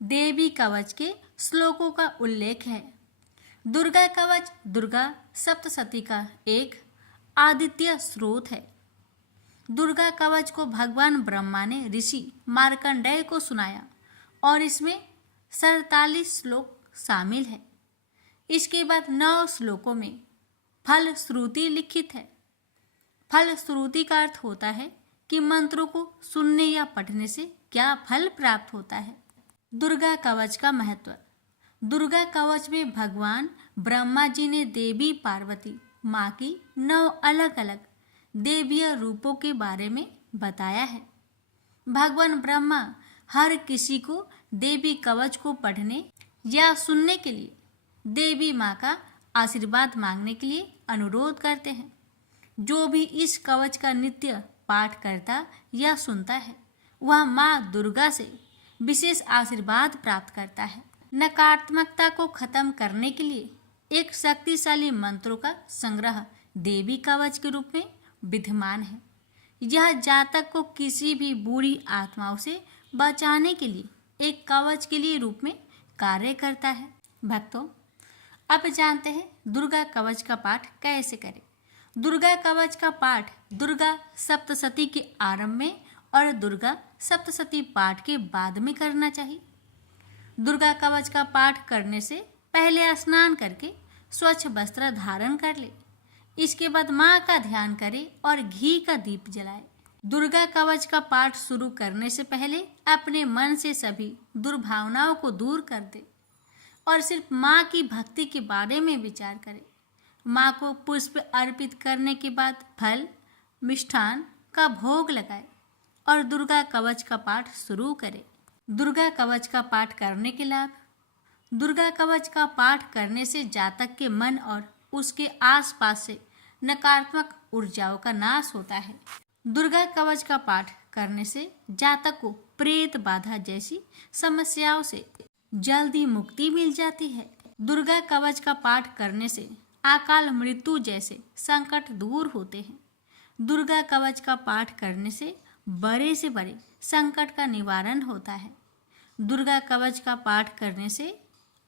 देवी कवच के श्लोकों का उल्लेख है। दुर्गा कवच दुर्गा सप्तशती का एक आदित्य स्रोत है। दुर्गा कवच को भगवान ब्रह्मा ने ऋषि मार्कंडेय को सुनाया और इसमें 47 श्लोक शामिल है। इसके बाद 9 श्लोकों में फल श्रुति लिखित है। फल श्रुति का अर्थ होता है कि मंत्रों को सुनने या पढ़ने से क्या फल प्राप्त होता है। दुर्गा कवच का महत्व। दुर्गा कवच में भगवान ब्रह्मा जी ने देवी पार्वती माँ की 9 अलग अलग देवीय रूपों के बारे में बताया है। भगवान ब्रह्मा हर किसी को देवी कवच को पढ़ने या सुनने के लिए देवी माँ का आशीर्वाद मांगने के लिए अनुरोध करते हैं। जो भी इस कवच का नित्य पाठ करता या सुनता है, वह माँ दुर्गा से विशेष आशीर्वाद प्राप्त करता है। नकारात्मकता को खत्म करने के लिए एक शक्तिशाली मंत्रों का संग्रह देवी कवच के रूप में विद्यमान है। यह जातक को किसी भी बुरी आत्माओं से बचाने के लिए एक कवच के लिए रूप में कार्य करता है। भक्तों, अब जानते हैं दुर्गा कवच का पाठ कैसे करें। दुर्गा कवच का पाठ दुर्गा सप्तशती के आरंभ में और दुर्गा सप्तशती पाठ के बाद में करना चाहिए। दुर्गा कवच का पाठ करने से पहले स्नान करके स्वच्छ वस्त्र धारण कर ले। इसके बाद माँ का ध्यान करे और घी का दीप जलाए। दुर्गा कवच का पाठ शुरू करने से पहले अपने मन से सभी दुर्भावनाओं को दूर कर दे और सिर्फ माँ की भक्ति के बारे में विचार करे। माँ को पुष्प अर्पित करने के बाद फल मिष्ठान का भोग लगाए और दुर्गा कवच का पाठ शुरू करे। दुर्गा कवच का पाठ करने के लाभ। दुर्गा कवच का पाठ करने से जातक के मन और उसके आसपास से नकारात्मक ऊर्जाओं का नाश होता है। दुर्गा कवच का पाठ करने से जातक को प्रेत बाधा जैसी समस्याओं से जल्दी मुक्ति मिल जाती है। दुर्गा कवच का पाठ करने से अकाल मृत्यु जैसे संकट दूर होते हैं। दुर्गा कवच का पाठ करने से बड़े से बड़े संकट का निवारण होता है। दुर्गा कवच का पाठ करने से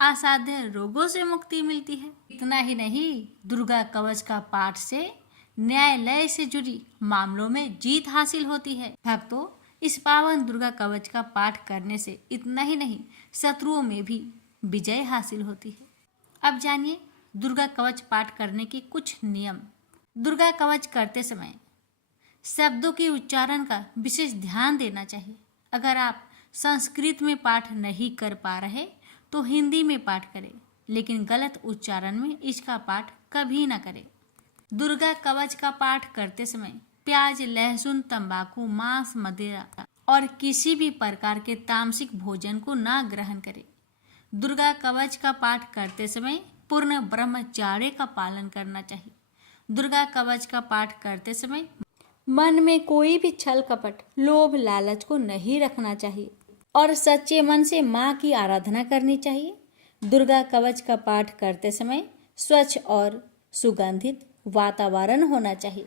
असाध्य रोगों से मुक्ति मिलती है। इतना ही नहीं, दुर्गा कवच का पाठ से न्यायालय से जुड़ी मामलों में जीत हासिल होती है। भक्तों, इस पावन दुर्गा कवच का पाठ करने से इतना ही नहीं, शत्रुओं में भी विजय हासिल होती है। अब जानिए दुर्गा कवच पाठ करने के कुछ नियम। दुर्गा कवच करते समय शब्दों के उच्चारण का विशेष ध्यान देना चाहिए। अगर आप संस्कृत में पाठ नहीं कर पा रहे तो हिंदी में पाठ करें, लेकिन गलत उच्चारण में इसका पाठ कभी ना करें। दुर्गा कवच का पाठ करते समय प्याज, लहसुन, तंबाकू, मांस, मदिरा और किसी भी प्रकार के तामसिक भोजन को ना ग्रहण करें। दुर्गा कवच का पाठ करते समय पूर्ण ब्रह्मचर्य का पालन करना चाहिए। दुर्गा कवच का पाठ करते समय मन में कोई भी छल कपट, लोभ, लालच को नहीं रखना चाहिए और सच्चे मन से माँ की आराधना करनी चाहिए। दुर्गा कवच का पाठ करते समय स्वच्छ और सुगंधित वातावरण होना चाहिए।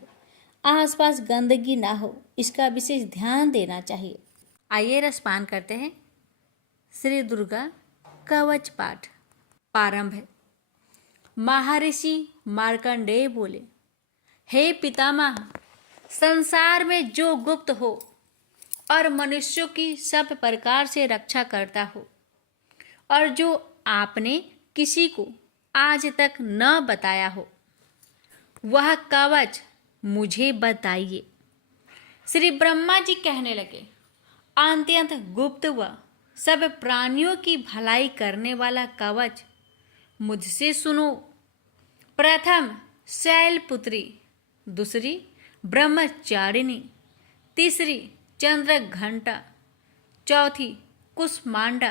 आसपास गंदगी ना हो, इसका विशेष ध्यान देना चाहिए। आइए रसपान करते हैं। श्री दुर्गा कवच पाठ प्रारंभ है। महर्षि मार्कंडेय बोले, हे पितामह, संसार में जो गुप्त हो और मनुष्यों की सब प्रकार से रक्षा करता हो और जो आपने किसी को आज तक न बताया हो, वह कवच मुझे बताइए। श्री ब्रह्मा जी कहने लगे, अत्यंत गुप्त व सब प्राणियों की भलाई करने वाला कवच मुझसे सुनो। प्रथम शैलपुत्री, दूसरी ब्रह्मचारिणी, तीसरी चंद्र घंटा, चौथी कुष्मांडा,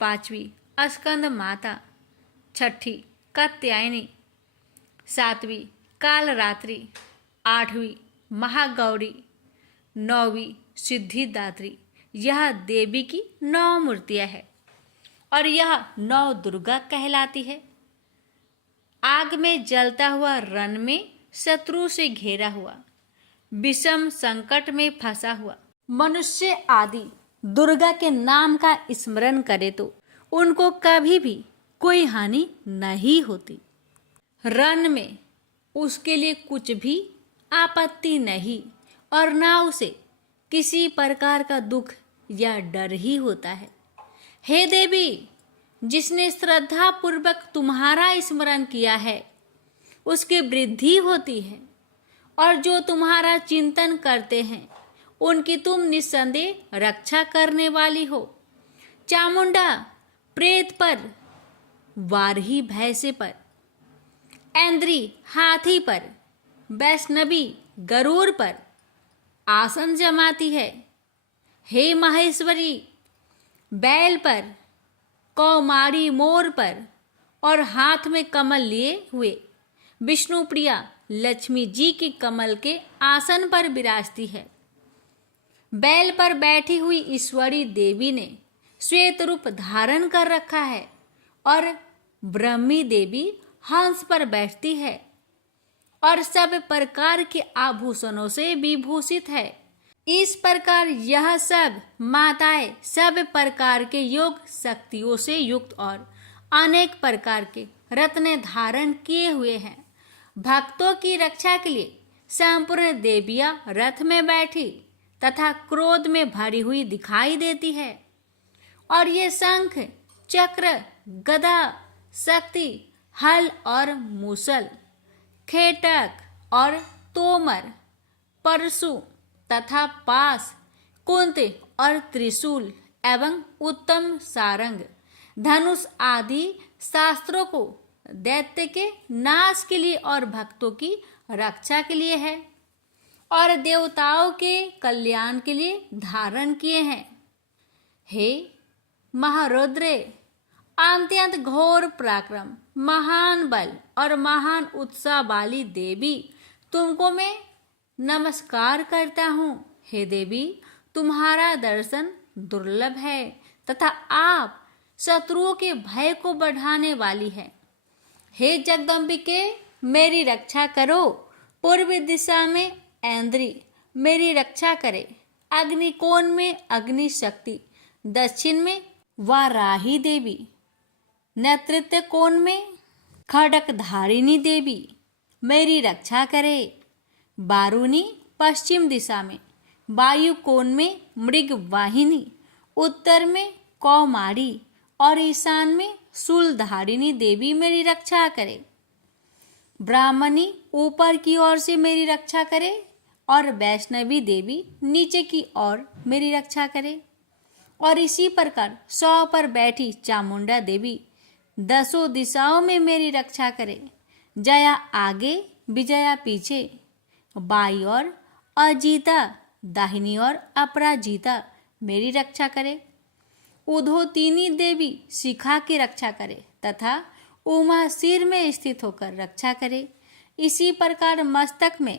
पांचवी स्कंद माता, छठी कात्यायनी, सातवीं कालरात्रि, आठवीं महागौरी, नौवीं सिद्धिदात्री। यह देवी की 9 मूर्तियां हैं और यह 9 दुर्गा कहलाती है। आग में जलता हुआ, रण में शत्रु से घेरा हुआ, विषम संकट में फंसा हुआ मनुष्य आदि दुर्गा के नाम का स्मरण करे तो उनको कभी भी कोई हानि नहीं होती। रण में उसके लिए कुछ भी आपत्ति नहीं और ना उसे किसी प्रकार का दुख या डर ही होता है। हे देवी, जिसने श्रद्धा पूर्वक तुम्हारा स्मरण किया है उसकी वृद्धि होती है और जो तुम्हारा चिंतन करते हैं उनकी तुम निस्संदेह रक्षा करने वाली हो। चामुंडा प्रेत पर, वारही भैंसे पर, ऐन्द्री हाथी पर, वैष्णवी गरुड़ पर आसन जमाती है। हे महेश्वरी बैल पर, कौमारी मोर पर और हाथ में कमल लिए हुए विष्णु प्रिया लक्ष्मी जी की कमल के आसन पर विराजती है। बैल पर बैठी हुई ईश्वरी देवी ने श्वेत रूप धारण कर रखा है और ब्रह्मी देवी हंस पर बैठती है और सब प्रकार के आभूषणों से विभूषित है। इस प्रकार यह सब माताएं सब प्रकार के योग शक्तियों से युक्त और अनेक प्रकार के रत्न धारण किए हुए हैं। भक्तों की रक्षा के लिए संपूर्ण देवियां रथ में बैठी तथा क्रोध में भरी हुई दिखाई देती है और ये शंख, चक्र, गदा, शक्ति, हल और मूसल, खेटक और तोमर, परशु तथा पास, कुंती और त्रिशूल एवं उत्तम सारंग, धनुष आदि शास्त्रों को दैत्य के नाश के लिए और भक्तों की रक्षा के लिए है और देवताओं के कल्याण के लिए धारण किए हैं। हे महारुद्रे, अत्यंत घोर पराक्रम, महान बल और महान उत्साह वाली देवी, तुमको मैं नमस्कार करता हूँ। हे देवी, तुम्हारा दर्शन दुर्लभ है तथा आप शत्रुओं के भय को बढ़ाने वाली है। हे जगदम्बिके, मेरी रक्षा करो। पूर्व दिशा में ऐन्द्री मेरी रक्षा करे, अग्निकोण में अग्नि शक्ति, दक्षिण में वाराही देवी, नेतृत्व कोण में खड़क धारिणी देवी मेरी रक्षा करे। बारूनी पश्चिम दिशा में, वायु कोण में मृग वाहिनी, उत्तर में कौमारी और ईशान में शूलधारिणी देवी मेरी रक्षा करे। ब्राह्मणी ऊपर की ओर से मेरी रक्षा करे और वैष्णवी देवी नीचे की ओर मेरी रक्षा करे। और इसी प्रकार 100 पर बैठी चामुंडा देवी 10 दिशाओं में मेरी रक्षा करे। जया आगे, विजया पीछे, बाई और अजीता, दाहिनी और अपराजिता मेरी रक्षा करे। उधोतिनी देवी शिखा की रक्षा करे तथा उमा सिर में स्थित होकर रक्षा करे। इसी प्रकार मस्तक में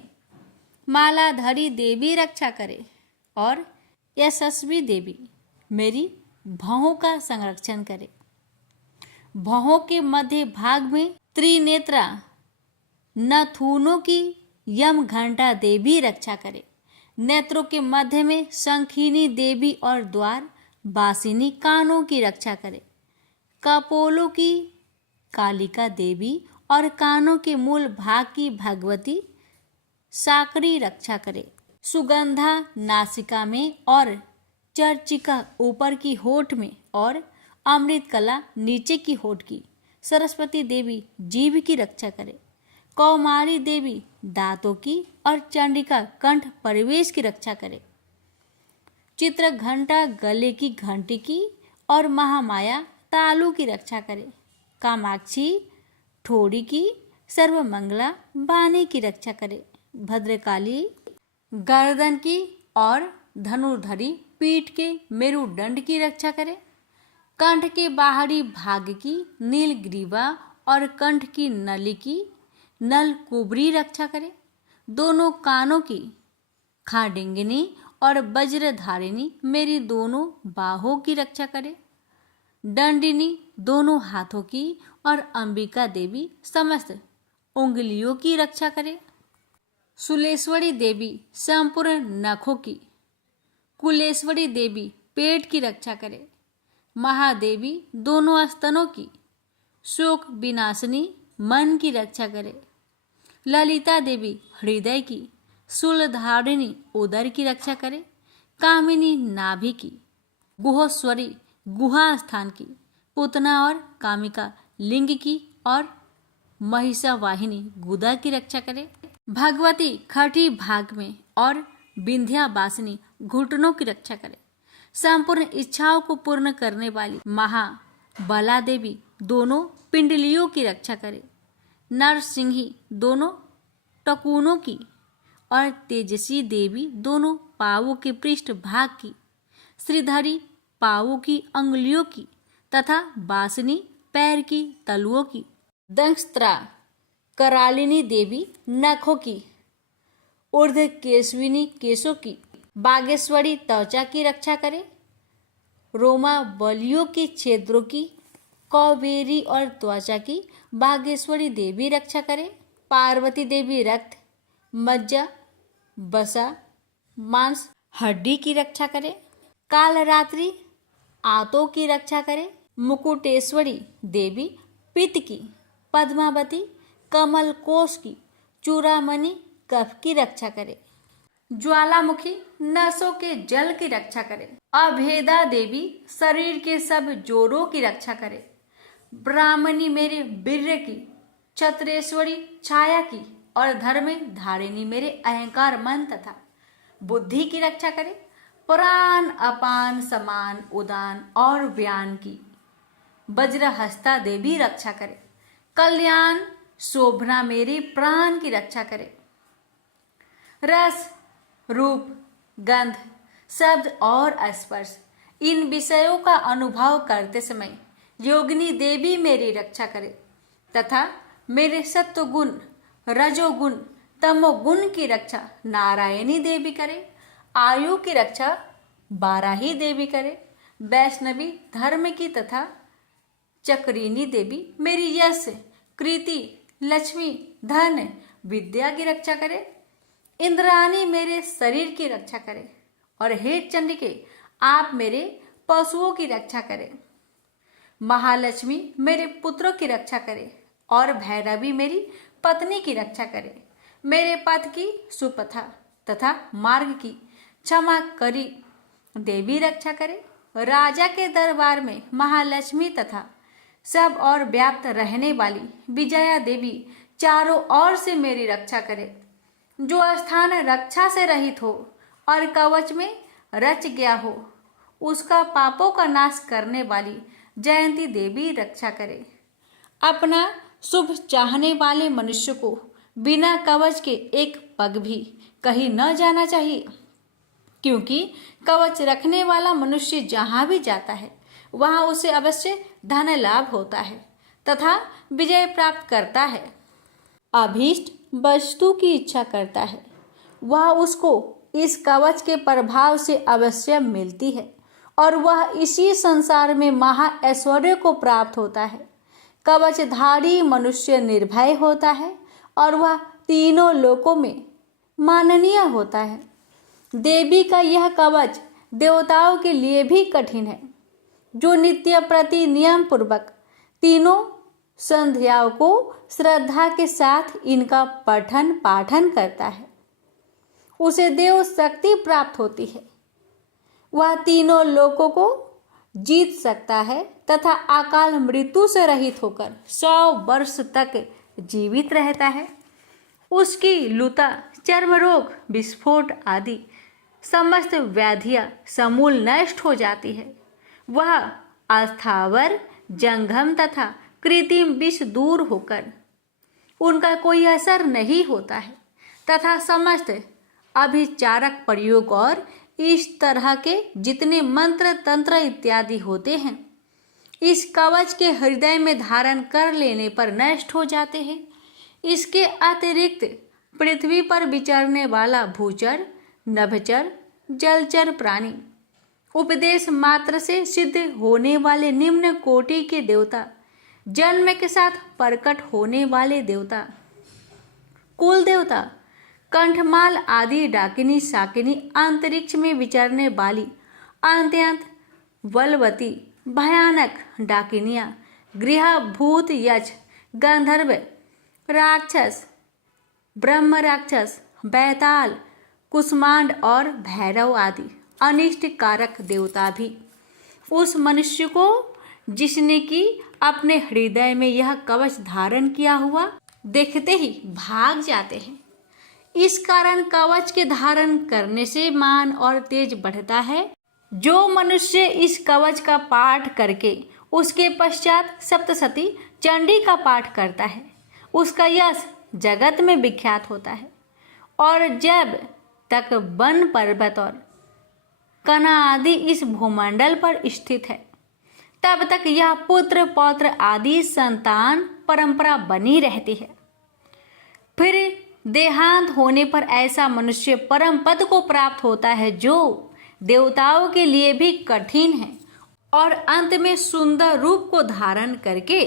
मालाधरी देवी रक्षा करे और यशस्वी देवी मेरी भौहों का संरक्षण करे। भौहों के मध्य भाग में त्रिनेत्रा नथुनों की यम घंटा देवी रक्षा करे। नेत्रों के मध्य में शंखिनी देवी और द्वार बासिनी कानों की रक्षा करे। कपोलों की कालिका देवी और कानों के मूल भाग की भगवती साकरी रक्षा करे। सुगंधा नासिका में और चर्चिका ऊपर की होठ में और अमृत कला नीचे की होठ की सरस्वती देवी जीभ की रक्षा करे। कौमारी देवी दांतों की और चंडिका कंठ परिवेश की रक्षा करे। चित्र घंटा गले की घंटी की और महामाया तालू की रक्षा करे। कामाक्षी ठोड़ी की, सर्वमंगला बानी की रक्षा करे। भद्रकाली गर्दन की और धनुर्धरी पीठ के मेरुदंड की रक्षा करे। कंठ के बाहरी भाग की नीलग्रीवा और कंठ की नली की नलकुबरी रक्षा करे। दोनों कानों की खाडिंगिनी और वज्रधारिणी मेरी दोनों बाहों की रक्षा करे। दंडिनी दोनों हाथों की और अंबिका देवी समस्त उंगलियों की रक्षा करे। शूलेश्वरी देवी संपूर्ण नखों की, कुलेश्वरी देवी पेट की रक्षा करे। महादेवी दोनों स्तनों की, शोक विनाशिनी मन की रक्षा करे। ललिता देवी हृदय की, शूलधारिणी उदर की रक्षा करे। कामिनी नाभि की, गुहोश्वरी गुहा स्थान की, पुतना और कामिका लिंग की और महिषा वाहिनी गुदा की रक्षा करे। भगवती खटी भाग में और विंध्यावासिनी घुटनों की रक्षा करे। संपूर्ण इच्छाओं को पूर्ण करने वाली महाबला देवी दोनों पिंडलियों की रक्षा करे। नरसिंही दोनों टकुनों की और तेजसी देवी दोनों पावों के पृष्ठ भाग की, श्रीधरी पावों की अंगुलियों की तथा बासनी पैर की तलुओं की, दंष्ट्रा करालिनी देवी नखों की, ऊर्ध्व केशविनी केशों की, बागेश्वरी त्वचा की रक्षा करे। रोमावलियों की छिद्रों की, कौबेरी और त्वचा की बागेश्वरी देवी रक्षा करे। पार्वती देवी रक्त, मज्जा, वसा, मांस, हड्डी की रक्षा करे। कालरात्रि आंतों की रक्षा करे। मुकुटेश्वरी देवी पित्त की, पद्मावती कमल कोश की, चूड़ामणि कफ की रक्षा करे। ज्वालामुखी नसों के जल की रक्षा करे। अभेदा देवी शरीर के सब जोड़ों की रक्षा करे। ब्राह्मणी मेरे वीर्य की, छत्रेश्वरी छाया की और धर्म धारिणी मेरे अहंकार मन तथा बुद्धि की रक्षा करे। प्राण अपान समान उदान और व्यान की वज्रहस्ता देवी रक्षा करे। कल्याण शोभना मेरे प्राण की रक्षा करे। रस, रूप, गंध, शब्द और स्पर्श इन विषयों का अनुभव करते समय योगिनी देवी मेरी रक्षा करे तथा मेरे सत्वगुण, रजोगुण, तमोगुण की रक्षा नारायणी देवी करे। आयु की रक्षा बाराही देवी करे। वैष्णवी धर्म की तथा चक्रिनी देवी मेरी यश, कृति, लक्ष्मी, धन, विद्या की रक्षा करे। इंद्राणी मेरे शरीर की रक्षा करे और हे चंडिके आप मेरे पशुओं की रक्षा करें। महालक्ष्मी मेरे पुत्रों की रक्षा करे और भैरवी मेरी पत्नी की रक्षा करे। मेरे पथ की सुपथा तथा मार्ग की क्षमा करी देवी रक्षा करे। राजा के दरबार में महालक्ष्मी तथा सब और व्याप्त रहने वाली विजया देवी चारों ओर से मेरी रक्षा करे। जो स्थान रक्षा से रहित हो और कवच में रच गया हो उसका पापों का नाश करने वाली जयंती देवी रक्षा करे। अपना शुभ चाहने वाले मनुष्य को बिना कवच के एक पग भी कहीं न जाना चाहिए, क्योंकि कवच रखने वाला मनुष्य जहाँ भी जाता है वहाँ उसे अवश्य धन लाभ होता है तथा विजय प्राप्त करता है। अभीष्ट वस्तु की इच्छा करता है वह उसको इस कवच के प्रभाव से अवश्य मिलती है और वह इसी संसार में महा ऐश्वर्य को प्राप्त होता है। कवचधारी मनुष्य निर्भय होता है और वह तीनों लोकों में माननीय होता है। देवी का यह कवच देवताओं के लिए भी कठिन है। जो नित्य प्रति नियम पूर्वक तीनों संध्याओं को श्रद्धा के साथ इनका पठन पाठन करता है उसे देव शक्ति प्राप्त होती है। वह तीनों लोकों को जीत सकता है तथा अकाल मृत्यु से रहित होकर 100 वर्ष तक जीवित रहता है। उसकी लुता, चर्म रोग, विस्फोट आदि समस्त व्याधियां समूल नष्ट हो जाती है। वह अस्थावर, जंगम तथा कृत्रिम विष दूर होकर उनका कोई असर नहीं होता है तथा समस्त अभिचारक प्रयोग और इस तरह के जितने मंत्र तंत्र इत्यादि होते हैं इस कवच के हृदय में धारण कर लेने पर नष्ट हो जाते हैं। इसके अतिरिक्त पृथ्वी पर विचरने वाला भूचर, नभचर, जलचर प्राणी, उपदेश मात्र से सिद्ध होने वाले निम्न कोटि के देवता, जन्म के साथ प्रकट होने वाले देवता, कुल देवता, कंठमाल आदि डाकिनी शाकिनी, अंतरिक्ष में विचरने वाली अत्यंत बलवती भयानक डाकिनियाँ, गृह भूत, यक्ष, गंधर्व, राक्षस, ब्रह्म राक्षस, बैताल, कुष्मांड और भैरव आदि अनिष्ट कारक देवता भी उस मनुष्य को जिसने कि अपने हृदय में यह कवच धारण किया हुआ देखते ही भाग जाते हैं। इस कारण कवच के धारण करने से मान और तेज बढ़ता है। जो मनुष्य इस कवच का पाठ करके उसके पश्चात सप्तशती चंडी का पाठ करता है उसका यश जगत में विख्यात होता है। और जब तक वन पर्वत और कना आदि इस भूमंडल पर स्थित है तब तक यह पुत्र पौत्र आदि संतान परंपरा बनी रहती है। फिर देहांत होने पर ऐसा मनुष्य परम पद को प्राप्त होता है जो देवताओं के लिए भी कठिन है और अंत में सुंदर रूप को धारण करके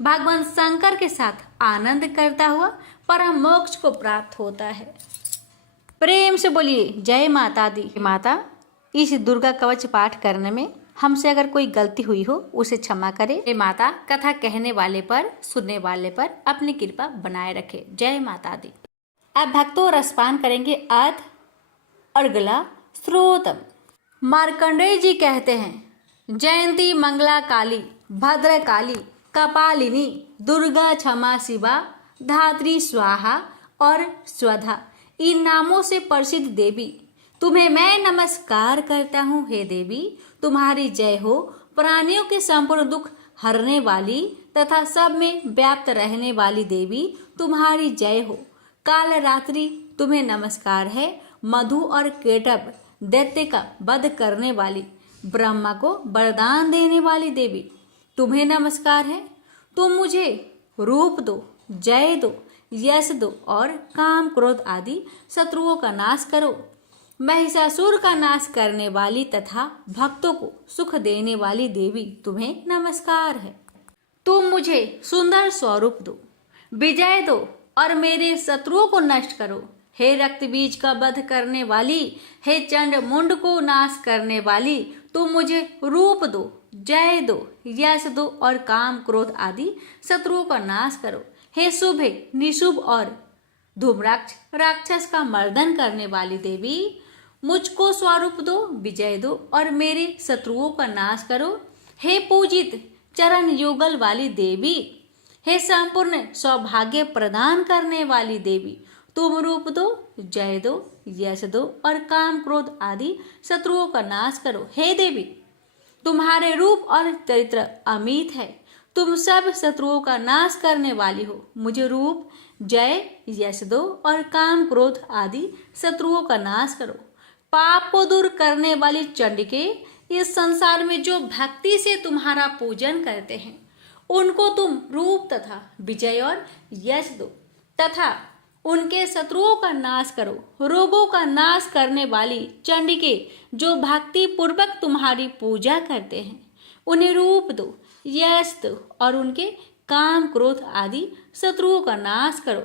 भगवान शंकर के साथ आनंद करता हुआ परम मोक्ष को प्राप्त होता है। प्रेम से बोलिए जय माता दी। माता, इस दुर्गा कवच पाठ करने में हमसे अगर कोई गलती हुई हो उसे क्षमा करे। हे माता, कथा कहने वाले पर, सुनने वाले पर अपनी कृपा बनाए रखे। जय माता दी। अब भक्तों रसपान करेंगे अर्थ और गला श्रोतम। मार्कंडेय जी कहते हैं, जयंती मंगला काली भद्र काली कपालिनी दुर्गा क्षमा शिवा धात्री स्वाहा और स्वधा, इन नामों से प्रसिद्ध देवी तुम्हें मैं नमस्कार करता हूँ। हे देवी, तुम्हारी जय हो। प्राणियों के संपूर्ण दुख हरने वाली तथा सब में व्याप्त रहने वाली देवी तुम्हारी जय हो। काल रात्रि तुम्हें नमस्कार है। मधु और केटभ दैत्य का वध करने वाली, ब्रह्मा को वरदान देने वाली देवी तुम्हें नमस्कार है। तुम मुझे रूप दो, जय दो, यश दो और काम क्रोध आदि शत्रुओं का नाश करो। महिषासुर का नाश करने वाली तथा भक्तों को सुख देने वाली देवी तुम्हें नमस्कार है। तुम मुझे सुंदर स्वरूप दो, विजय दो और मेरे शत्रुओं को नष्ट करो। हे रक्त बीज का वध करने वाली, हे चंड मुंड को नाश करने वाली, तुम मुझे रूप दो, जय दो, यश दो और काम क्रोध आदि शत्रुओं का नाश करो। हे शुभ, निशुभ और धूम्राक्ष राक्षस का मर्दन करने वाली देवी, मुझको स्वरूप दो, विजय दो और मेरे शत्रुओं का नाश करो। हे पूजित चरण युगल वाली देवी, हे संपूर्ण सौभाग्य प्रदान करने वाली देवी, तुम रूप दो, जय दो, यश दो और काम क्रोध आदि शत्रुओं का नाश करो। हे देवी, तुम्हारे रूप और चरित्र अमित है। तुम सब शत्रुओं का नाश करने वाली हो। मुझे रूप, जय, यश दो और काम क्रोध आदि शत्रुओं का नाश करो। पाप को दूर करने वाली चंडिके, इस संसार में जो भक्ति से तुम्हारा पूजन करते हैं उनको तुम रूप तथा विजय और यश दो तथा उनके शत्रुओं का नाश करो। रोगों का नाश करने वाली चंडिके, जो भक्ति पूर्वक तुम्हारी पूजा करते हैं उन्हें रूप दो, यश दो और उनके काम क्रोध आदि शत्रुओं का नाश करो।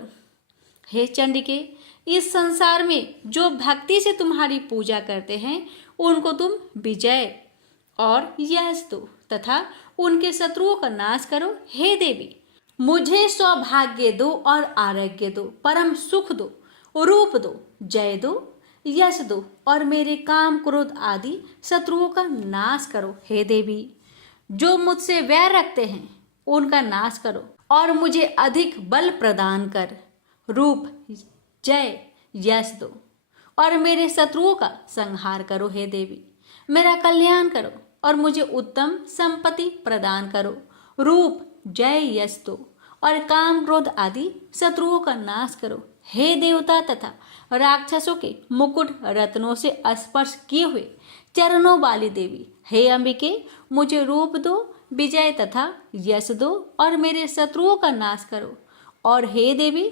हे चंडिके, इस संसार में जो भक्ति से तुम्हारी पूजा करते हैं उनको तुम विजय और यश दो तथा उनके शत्रुओं का नाश करो। हे देवी, मुझे सौभाग्य दो और आरोग्य दो, परम सुख दो, रूप दो, जय दो, यश दो और मेरे काम क्रोध आदि शत्रुओं का नाश करो। हे देवी, जो मुझसे वैर रखते हैं उनका नाश करो और मुझे अधिक बल प्रदान कर रूप, जय, यश दो और मेरे शत्रुओं का संहार करो। हे देवी, मेरा कल्याण करो और मुझे उत्तम संपत्ति प्रदान करो। रूप, जय, यश दो और काम क्रोध आदि शत्रुओं का नाश करो। हे देवता तथा राक्षसों के मुकुट रत्नों से स्पर्श किए हुए चरणों वाली देवी, हे अंबिके, मुझे रूप दो, विजय तथा यश दो और मेरे शत्रुओं का नाश करो। और हे देवी,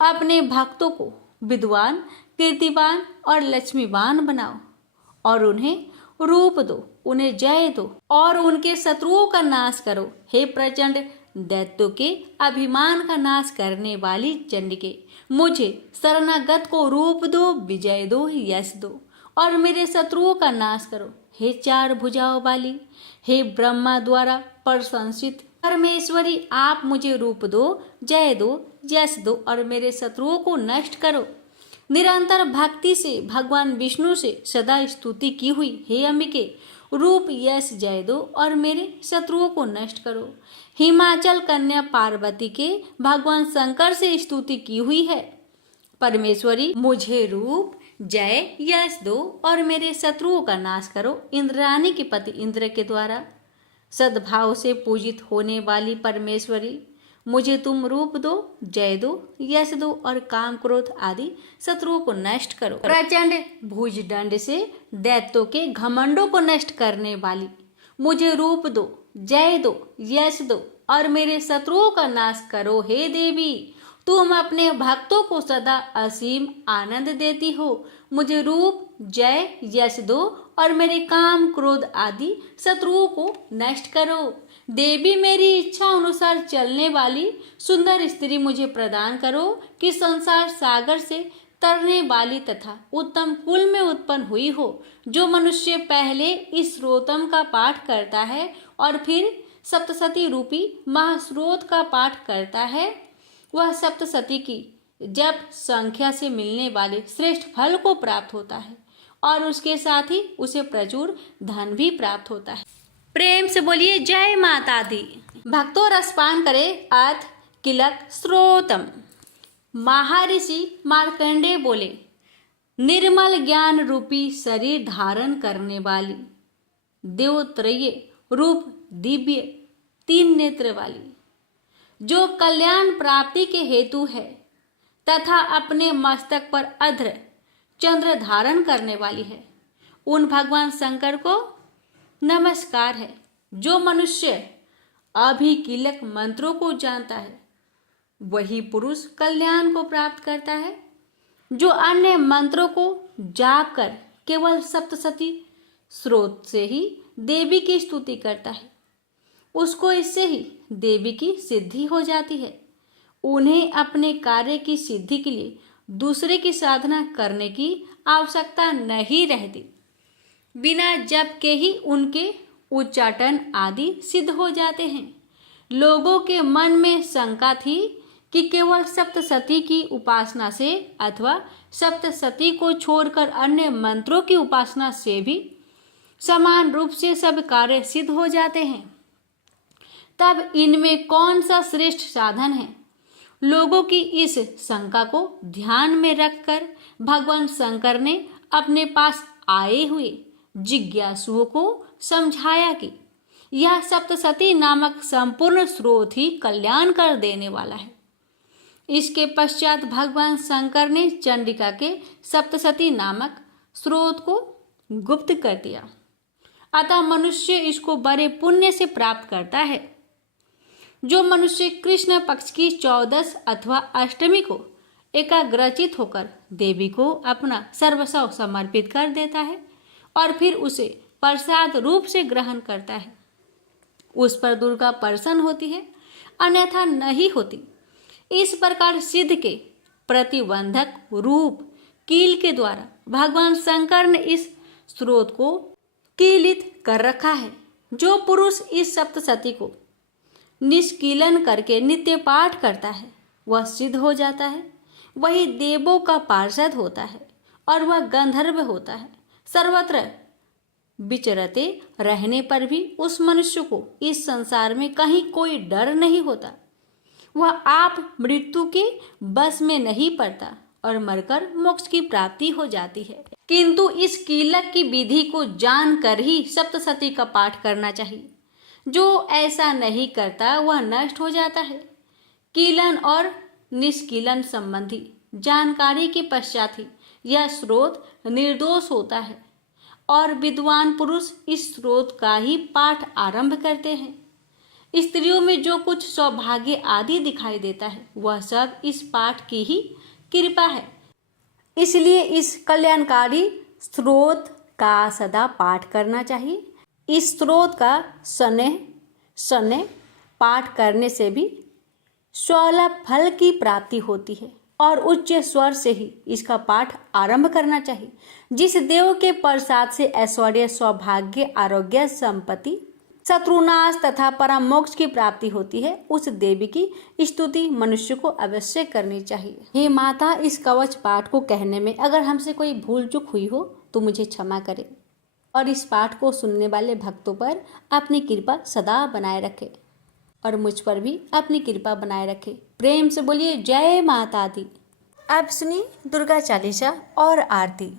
अपने भक्तों को विद्वान, कीर्तिवान और लक्ष्मीवान बनाओ और उन्हें रूप दो, उन्हें जय दो और उनके शत्रुओं का नाश करो। हे प्रचंड दैत्यों के अभिमान का नाश करने वाली चंडिके, मुझे शरणागत को रूप दो, विजय दो, यश दो और मेरे शत्रुओं का नाश करो। हे चार भुजाओं वाली, हे ब्रह्मा द्वारा प्रशंसित परमेश्वरी, आप मुझे रूप दो, जय दो, यश दो और मेरे शत्रुओं को नष्ट करो। निरंतर भक्ति से भगवान विष्णु से सदा स्तुति की हुई हे अंबिके, रूप, यश, जय दो और मेरे शत्रुओं को नष्ट करो। हिमाचल कन्या पार्वती के भगवान शंकर से स्तुति की हुई है परमेश्वरी, मुझे रूप, जय, यश दो और मेरे शत्रुओं का नाश करो। इंद्राणी के पति इंद्र के द्वारा सद्भाव से पूजित होने वाली परमेश्वरी, मुझे तुम रूप दो, जय दो, यश दो और काम क्रोध आदि शत्रुओं को नष्ट करो। प्रचंड भुजदंड से दैत्यों के घमंडों को नष्ट करने वाली, मुझे रूप दो, जय दो, यश दो और मेरे शत्रुओं का नाश करो। हे देवी, तुम अपने भक्तों को सदा असीम आनंद देती हो। मुझे रूप, जय, यश दो और मेरे काम, क्रोध आदि शत्रुओं को नष्ट करो। देवी, मेरी इच्छा अनुसार चलने वाली सुंदर स्त्री मुझे प्रदान करो कि संसार सागर से तरने वाली तथा उत्तम कुल में उत्पन्न हुई हो। जो मनुष्य पहले इस स्रोतम का पाठ करता है और फिर सप्तसती रूपी महास्रोत का पाठ करता है, वह सप्तसती की जप संख्या से मिलने वाले श्रेष्ठ फल को प्राप्त होता है और उसके साथ ही उसे प्रचुर धन भी प्राप्त होता है। प्रेम से बोलिए जय माता दी। भक्तों, रसपान करे अर्थ किलक स्रोतम। महर्षि मार्कंडेय बोले, निर्मल ज्ञान रूपी शरीर धारण करने वाली, देवत्रय रूप दिव्य 3 नेत्र वाली, जो कल्याण प्राप्ति के हेतु है तथा अपने मस्तक पर अध्र चंद्र धारण करने वाली है, उन भगवान शंकर को नमस्कार है। जो मनुष्य अभिकीलक मंत्रों को जानता है वही पुरुष कल्याण को प्राप्त करता है। जो अन्य मंत्रों को जाप कर केवल सप्तसती स्रोत से ही देवी की स्तुति करता है, उसको इससे ही देवी की सिद्धि हो जाती है। उन्हें अपने कार्य की सिद्धि के लिए दूसरे की साधना करने की आवश्यकता नहीं रहती। बिना जप के ही उनके उच्चाटन आदि सिद्ध हो जाते हैं। लोगों के मन में शंका थी कि केवल सप्तसती की उपासना से अथवा सप्तसती को छोड़कर अन्य मंत्रों की उपासना से भी समान रूप से सब कार्य सिद्ध हो जाते हैं, तब इनमें कौन सा श्रेष्ठ साधन है। लोगों की इस शंका को ध्यान में रखकर भगवान शंकर ने अपने पास आए हुए जिज्ञासुओं को समझाया कि यह सप्तसती नामक संपूर्ण स्रोत ही कल्याण कर देने वाला है। इसके पश्चात भगवान शंकर ने चंडिका के सप्तसती नामक स्रोत को गुप्त कर दिया, अतः मनुष्य इसको बड़े पुण्य से प्राप्त करता है। जो मनुष्य कृष्ण पक्ष की 14 अथवा अष्टमी को एकाग्रचित होकर देवी को अपना सर्वस्व समर्पित कर देता है और फिर उसे प्रसाद रूप से ग्रहण करता है, उस पर दुर्गा प्रसन्न होती है, अन्यथा नहीं होती। इस प्रकार सिद्ध के प्रतिबंधक रूप कील के द्वारा भगवान शंकर ने इस स्रोत को कीलित कर रखा है। जो पुरुष इस सप्तसती को निष्कीलन करके नित्य पाठ करता है वह सिद्ध हो जाता है, वही देवों का पार्षद होता है और वह गंधर्व होता है। सर्वत्र विचरते रहने पर भी उस मनुष्य को इस संसार में कहीं कोई डर नहीं होता। वह आप मृत्यु के बस में नहीं पड़ता और मरकर मोक्ष की प्राप्ति हो जाती है। किंतु इस कीलक की विधि को जानकर ही सप्तसती का पाठ करना चाहिए। जो ऐसा नहीं करता वह नष्ट हो जाता है। कीलन और निष्कीलन संबंधी जानकारी के पश्चात ही यह स्रोत निर्दोष होता है और विद्वान पुरुष इस स्रोत का ही पाठ आरंभ करते हैं। स्त्रियों में जो कुछ सौभाग्य आदि दिखाई देता है वह सब इस पाठ की ही कृपा है। इसलिए इस कल्याणकारी स्रोत का सदा पाठ करना चाहिए। इस स्रोत का शनैः पाठ करने से भी 16 फल की प्राप्ति होती है और उच्च स्वर से ही इसका पाठ आरंभ करना चाहिए। जिस देव के प्रसाद से ऐश्वर्य, सौभाग्य, आरोग्य, संपत्ति, शत्रुनाश तथा परम मोक्ष की प्राप्ति होती है, उस देवी की स्तुति मनुष्य को अवश्य करनी चाहिए। हे माता, इस कवच पाठ को कहने में अगर हमसे कोई भूल चूक हुई हो तो मुझे क्षमा करें और इस पाठ को सुनने वाले भक्तों पर अपनी कृपा सदा बनाए रखे और मुझ पर भी अपनी कृपा बनाए रखे। प्रेम से बोलिए जय माता दी। अब सुनिए दुर्गा चालीसा और आरती।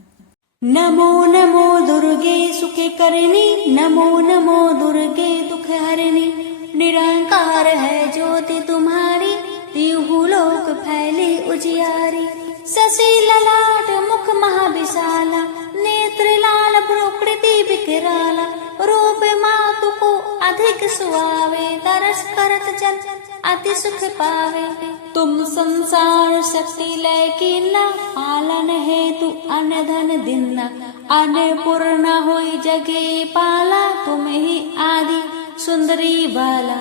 नमो नमो दुर्गे सुखे करनी, नमो नमो दुर्गे दुख हरनी, निरंकार है ज्योति तुम्हारी, तिहु लोक फैली उजियारी। शशि ललाट मुख महाविशाला, नेत्र लाल प्रकृति विकराला, रूप मातु को अधिक सुहावे, तरस करत जन अति सुख पावे। तुम संसार शक्ति लय कीन्ना, पालन हेतु अन्न धन दिन्ना। अन्नपूर्णा होई जगे पाला, तुम ही आदि सुंदरी बाला।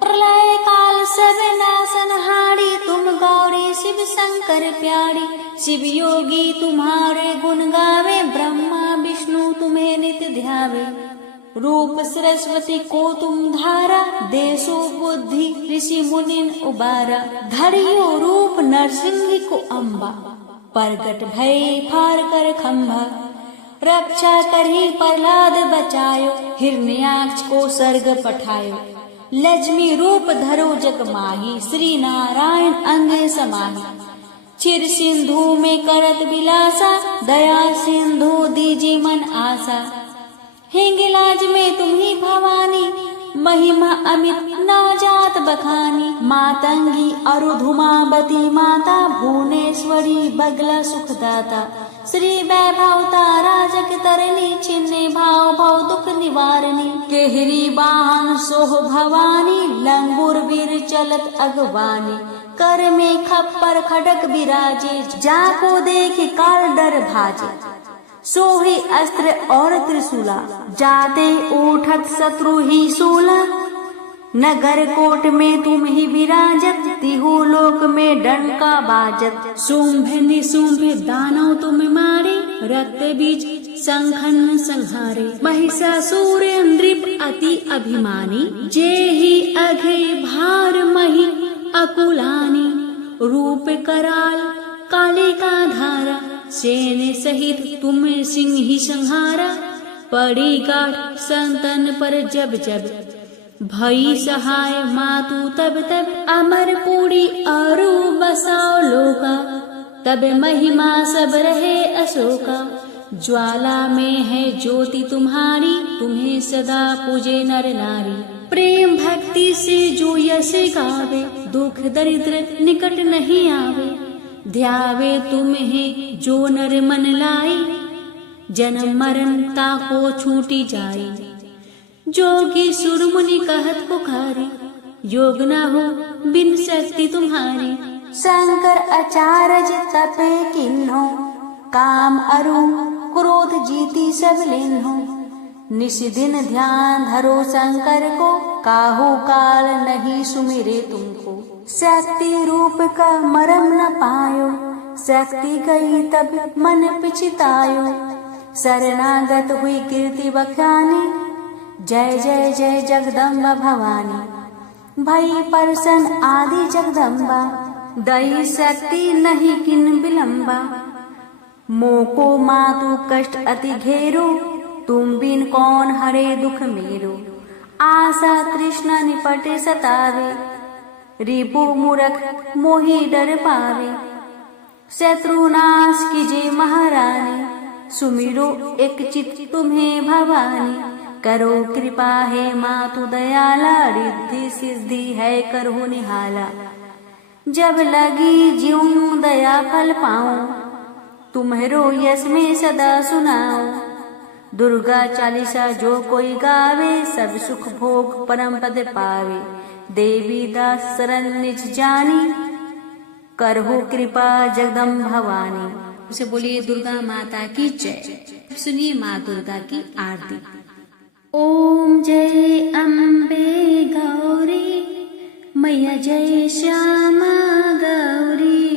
प्रलय काल सब नासनहारी, तुम गौरी शिव शंकर प्यारी। शिव योगी तुम्हारे गुण गावे, ब्रह्मा विष्णु तुम्हें नित्य ध्यावे। रूप सरस्वती को तुम धारा, देशो बुद्धि ऋषि मुनिन उबारा। धरियो रूप नरसिंह को अम्बा, प्रगट भय फार कर खंभा। रक्षा करही प्रहलाद बचायो, हिरण्याक्ष को सर्ग पठायो। लक्ष्मी रूप धरो जग माही, श्री नारायण अंगे समाही। क्षीर सिंधु में करत विलासा, दया सिंधु दीजी मन आशा। हिंगलाज में तुम ही भवानी, महिमा अमित ना जात बखानी। मातंगी अरुधुमावती माता, भुवनेश्वरी बगला सुखदाता। श्री वैभव राजक तरनी, छिन्ने भाव भव दुख निवारणी। केहरी वाहन सोह भवानी, लंगूर वीर चलत अगवानी। कर में खप्पर खड़क विराजे, जाको देख काल डर भाजे। सोहे अस्त्र और त्रिशूला, जाते उठत शत्रु ही सूला। नगर कोट में तुम ही विराजत, तिहु लोक में डंका बाजत। शुंभ निशुंभ दानव तुम मारे, रक्त बीज संखन संहारे। महिषासुर नृप अति अभिमानी, जेहि अघे भार मही अकुलानी। रूप कराल काले का धारा, सेने सहित तुम सिंह ही संहारा। पड़ी गाठ संतन पर जब जब, भई सहाय मातु तब तब। अमर पूरी अरु बसाओ लोका, तब महिमा सब रहे अशोका। ज्वाला में है ज्योति तुम्हारी, तुम्हें सदा पूजे नर नारी। प्रेम भक्ति से जो यश गावे, दुख दरिद्र निकट नहीं आवे। ध्यावे तुम्हें जो नर मन लाई, जन्म मरण ताको छूटी जाई। जोगी सुर मुनि कहत पुकारी, योग न हो बिन शक्ति तुम्हारी। शंकर अचारज तपे किन्हो, काम अरु क्रोध जीती सब लिन्हो। निश दिन ध्यान धरो शंकर को, काहू काल नहीं सुमिरे तुमको। शक्ति रूप का मरम न पायो, शक्ति गई तब मन पिछतायो। शरणागत हुई कीर्ति बखानी, जय जय जय जगदम्बा भवानी। भई परसन आदि जगदम्बा, दई शक्ति नहीं किन विलंबा। मोको मातु कष्ट अति घेरो, तुम बिन कौन हरे दुख मेरो। आशा तृष्णा निपटे सतावे, रिपु मूरख मोहि डर पावे। शत्रु नाश कीजे महारानी, सुमिरो एक चित तुम्हें भवानी। करो कृपा है मातु दयाला, रिद्धि सिद्धि है करहु निहाला। जब लगी ज्यों दया फल पाऊं, तुम्हरो यश में सदा सुनाऊं। दुर्गा चालीसा जो कोई गावे, सब सुख भोग परम पद पावे। देवी दास शरण निज जानी, करहु कृपा जगदम्ब भवानी। उसे बोलिए दुर्गा माता की जय। सुनिए माँ दुर्गा की आरती। ओम जय अम्बे गौरी, मैया जय श्यामा गौरी।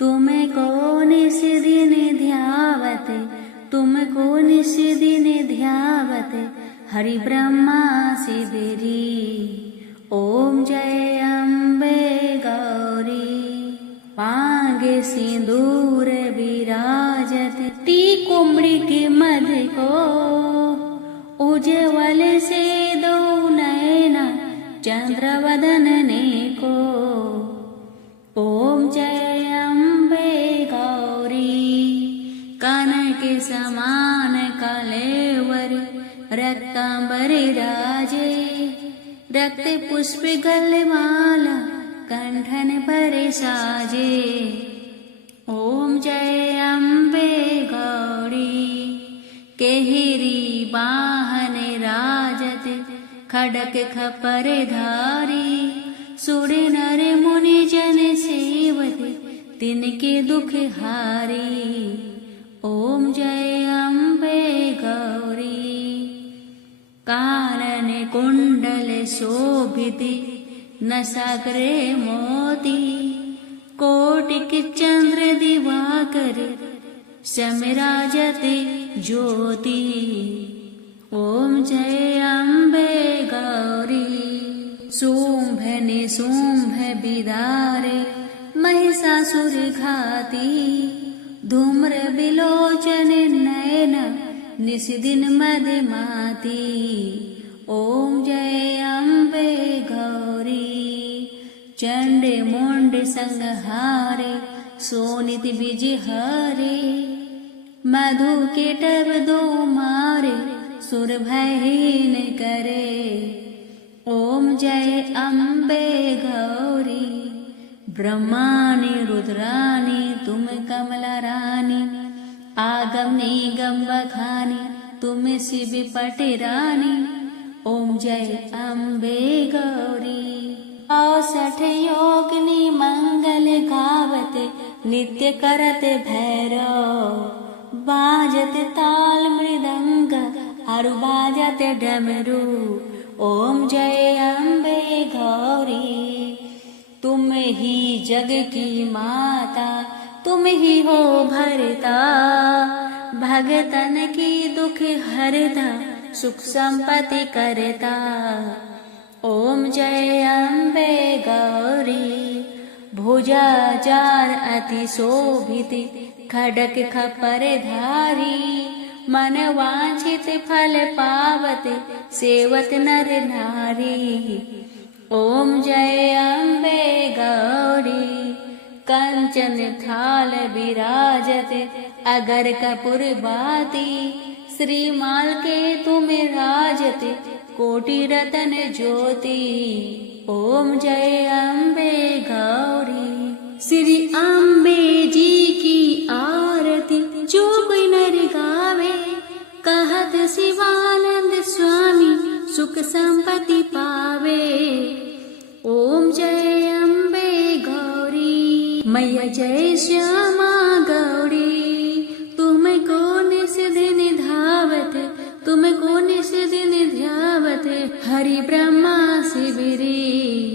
तुमको निस दिन ध्यावत, तुमको निस दिन ध्यावत, हरि ब्रह्मा शिवरी। ओम जय अम्बे गौरी, पांगे सिंदूर विराजत। टीको मृग मद को, उज्ज्वल से दो नैना, चंद्र वदन ने को। ओम जय अम्बे गौरी, कनक समान कलेवर, रक्तांबर राजे। रक्त पुष्प गलमाला, कंठन पर साजे। ओम जय अम्बे गौरी, केहरी वाहन राजत, खड़क खपर धारी। सुर नर मुनि जन सेवते तिनके दुख हारी। ओम जय अम्बे गौरी। कानन कुंडल शोभिते नसाग्रे मोती। कोटिक चंद्र दिवाकर समिराजते ज्योति। ओम जय अम्बे गौरी। शुंभ निशुंभ बिदारे महिषासुर घाती। धूम्र बिलोचन नयन निशिदिन मदमाती। ओम जय अम्बे गौरी। चंड मुंड संहारे सोनित बीज हरे। मधु केटव दो मारे सुर भयहीन करे। ओम जय अम्बे गौरी। ब्रह्माणी रुद्राणी तुम कमला रानी। आगम निगम बखानी तुम शिव पट रानी। ओम जय अम्बे गौरी। 64 योगिनी मंगल गावत नित्य करत भैरव। बाजत ताल मृदंग अरु बाजत डमरू। ओम जय अम्बे गौरी। तुम ही जग की माता तुम ही हो भरता। भगतन की दुख हरता सुख संपत्ति करता। ओम जय अम्बे गौरी। भुजा जार अति शोभित खड़क खपर धारी। मन वांछित फल पावत सेवत नर नारी। ओम जय अम्बे गौरी। कंचन थाल विराजत अगर कपूर बाती। श्रीमाल के तुम राजत कोटि रतन ज्योति। ओम जय अम्बे गौरी। श्री अम्बे जी की आरती जो कोई नर गावे। कहत शिवानंद स्वामी सुख संपत्ति पावे। ओम जय अम्बे गौरी। मैया जय श्यामा गौरी। तुमको निस दिन धावत तुमको निस दिन ध्यावत हरि ब्रह्मा शिविरी।